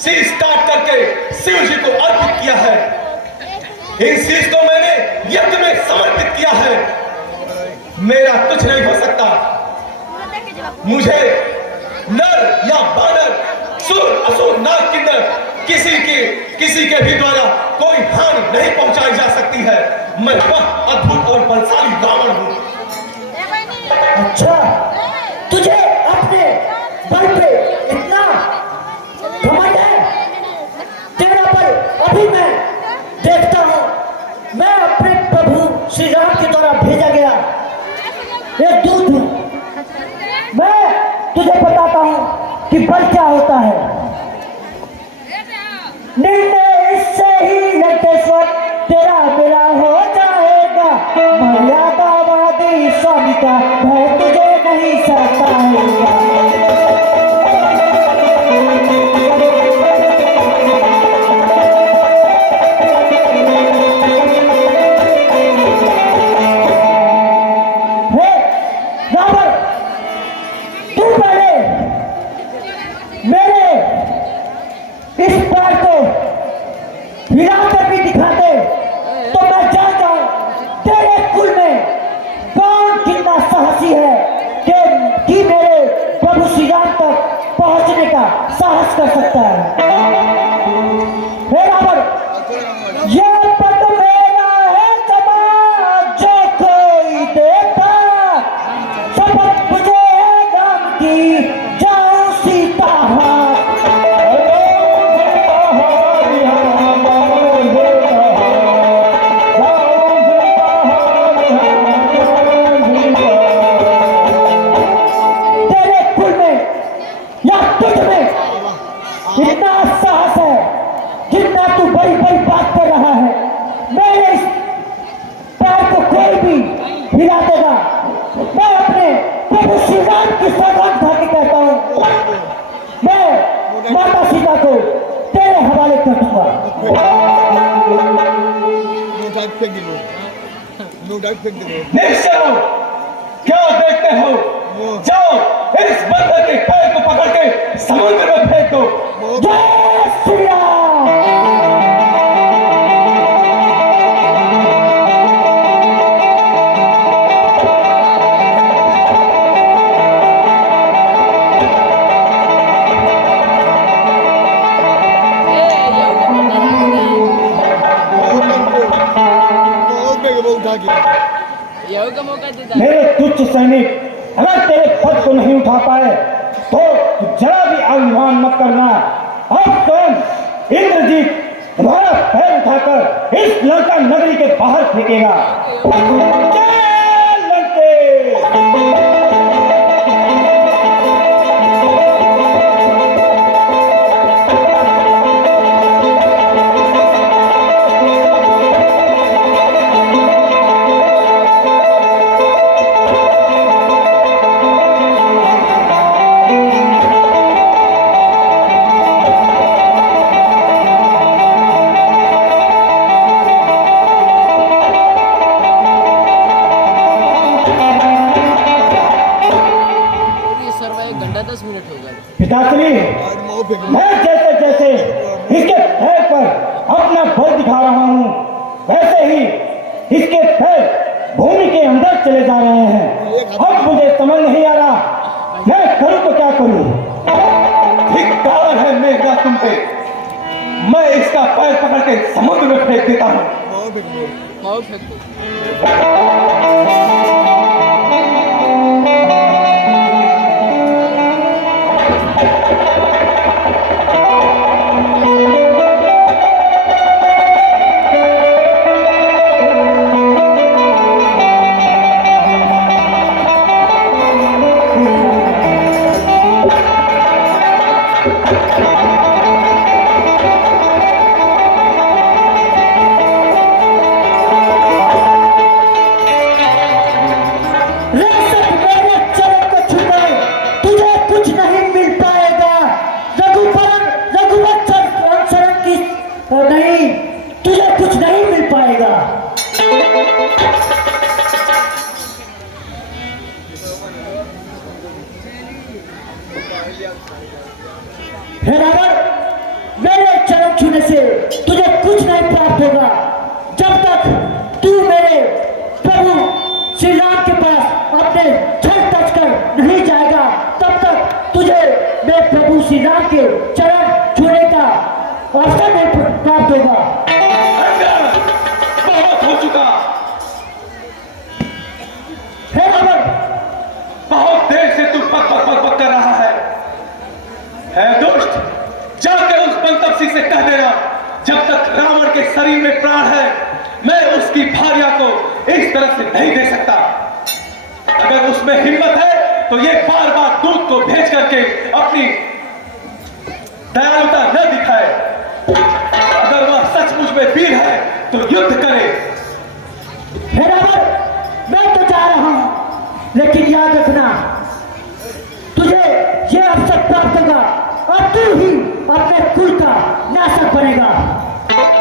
शीश काट करके शिव जी को अर्पित किया है। इन शीश को मैंने यज्ञ में समर्पित किया है। मेरा कुछ नहीं हो सकता। मुझे नर या बानर, सुर असुर नाग किन्नर किसी के भी द्वारा कोई हानि नहीं पहुंचाई जा सकती है। मैं वह अद्भुत और बलशाली रावण हूं। अच्छा, तुझे अपने बल पे इतना घमंड है? तेरा बल अभी मैं देखता हूं। मैं अपने प्रभु श्री राम के द्वारा भेजा गया एक दूत हूं। मैं तुझे बताता हूं कि बल क्या होता है। निर्णय इससे ही लंकेश्वर तेरा मेरा हो जाएगा। मर्यादावादी स्वामी का भय तुझे नहीं सताएगा। का साहस कर सकता है। हे रावण, ये पद मेरा है समाज जो कोई देता, शपथ मुझे है राम की जाऊं सीता तेरे कुल में या तुझ में इतना साहस है जितना तू बड़ी बड़ी बात कर रहा है। मेरे इस पैर को कोई भी हिला देगा, मैं अपने प्रभु श्री राम की सौगात खा के कहता हूँ, मैं माता सीता को तेरे हवाले कर दूंगा। निश्चय हो, क्या देखते हो? जाओ इस बंदर के पैर को पकड़ के समुद्र में फेंक दो। जय श्री राम। मेरे तुच्छ सैनिक अगर तेरे पद को नहीं उठा पाए तो जरा भी अभिमान मत करना। अब स्वयं इंद्रजीत तुम्हारा पैर उठाकर इस लंका नगरी के बाहर फेंकेगा। जय लंके! पिताश्री, मैं जैसे जैसे इसके पैर पर अपना बल दिखा रहा हूँ वैसे ही इसके पैर भूमि के अंदर चले जा रहे हैं। अब मुझे समझ नहीं आ रहा मैं करूँ तो क्या करूँ। धिक्कार है मेरा तुम पे, मैं इसका पैर पकड़ के समुद्र में फेंक देता हूँ। नहीं, तुझे कुछ नहीं मिल पाएगा। हे रावण, मेरे चरण छूने से तुझे कुछ नहीं प्राप्त होगा। जब तक तू मेरे प्रभु श्री राम के पास अपने छल तज कर नहीं जाएगा तब तक तुझे मेरे प्रभु श्री राम के चरण छूने का अवसर नहीं प्राप्त होगा। बहुत हो चुका। हे रावण, बहुत देर से तू पक पक पक पक कर रहा है दुष्ट, जाके उस बंतपसी से कह देना जब तक रावण के शरीर में प्राण है मैं उसकी भार्या को इस तरह से नहीं दे सकता। अगर उसमें हिम्मत है तो ये बार बार दूत को भेज करके अपनी दयालुता न दिखाए। अगर वह सचमुच में वीर है तो युद्ध करे। हे रावण, मैं तो जा रहा हूं लेकिन याद रखना तुझे यह अवसर प्राप्त होगा और तू ही अपने कुल का नाशक बनेगा।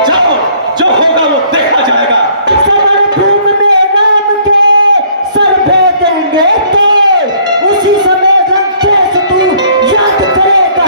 जाओ, जो होगा वो देखा जाएगा। समरभूमि में राम के सर भेदेंगे तो उसी समय लंकेश तू याद करेगा।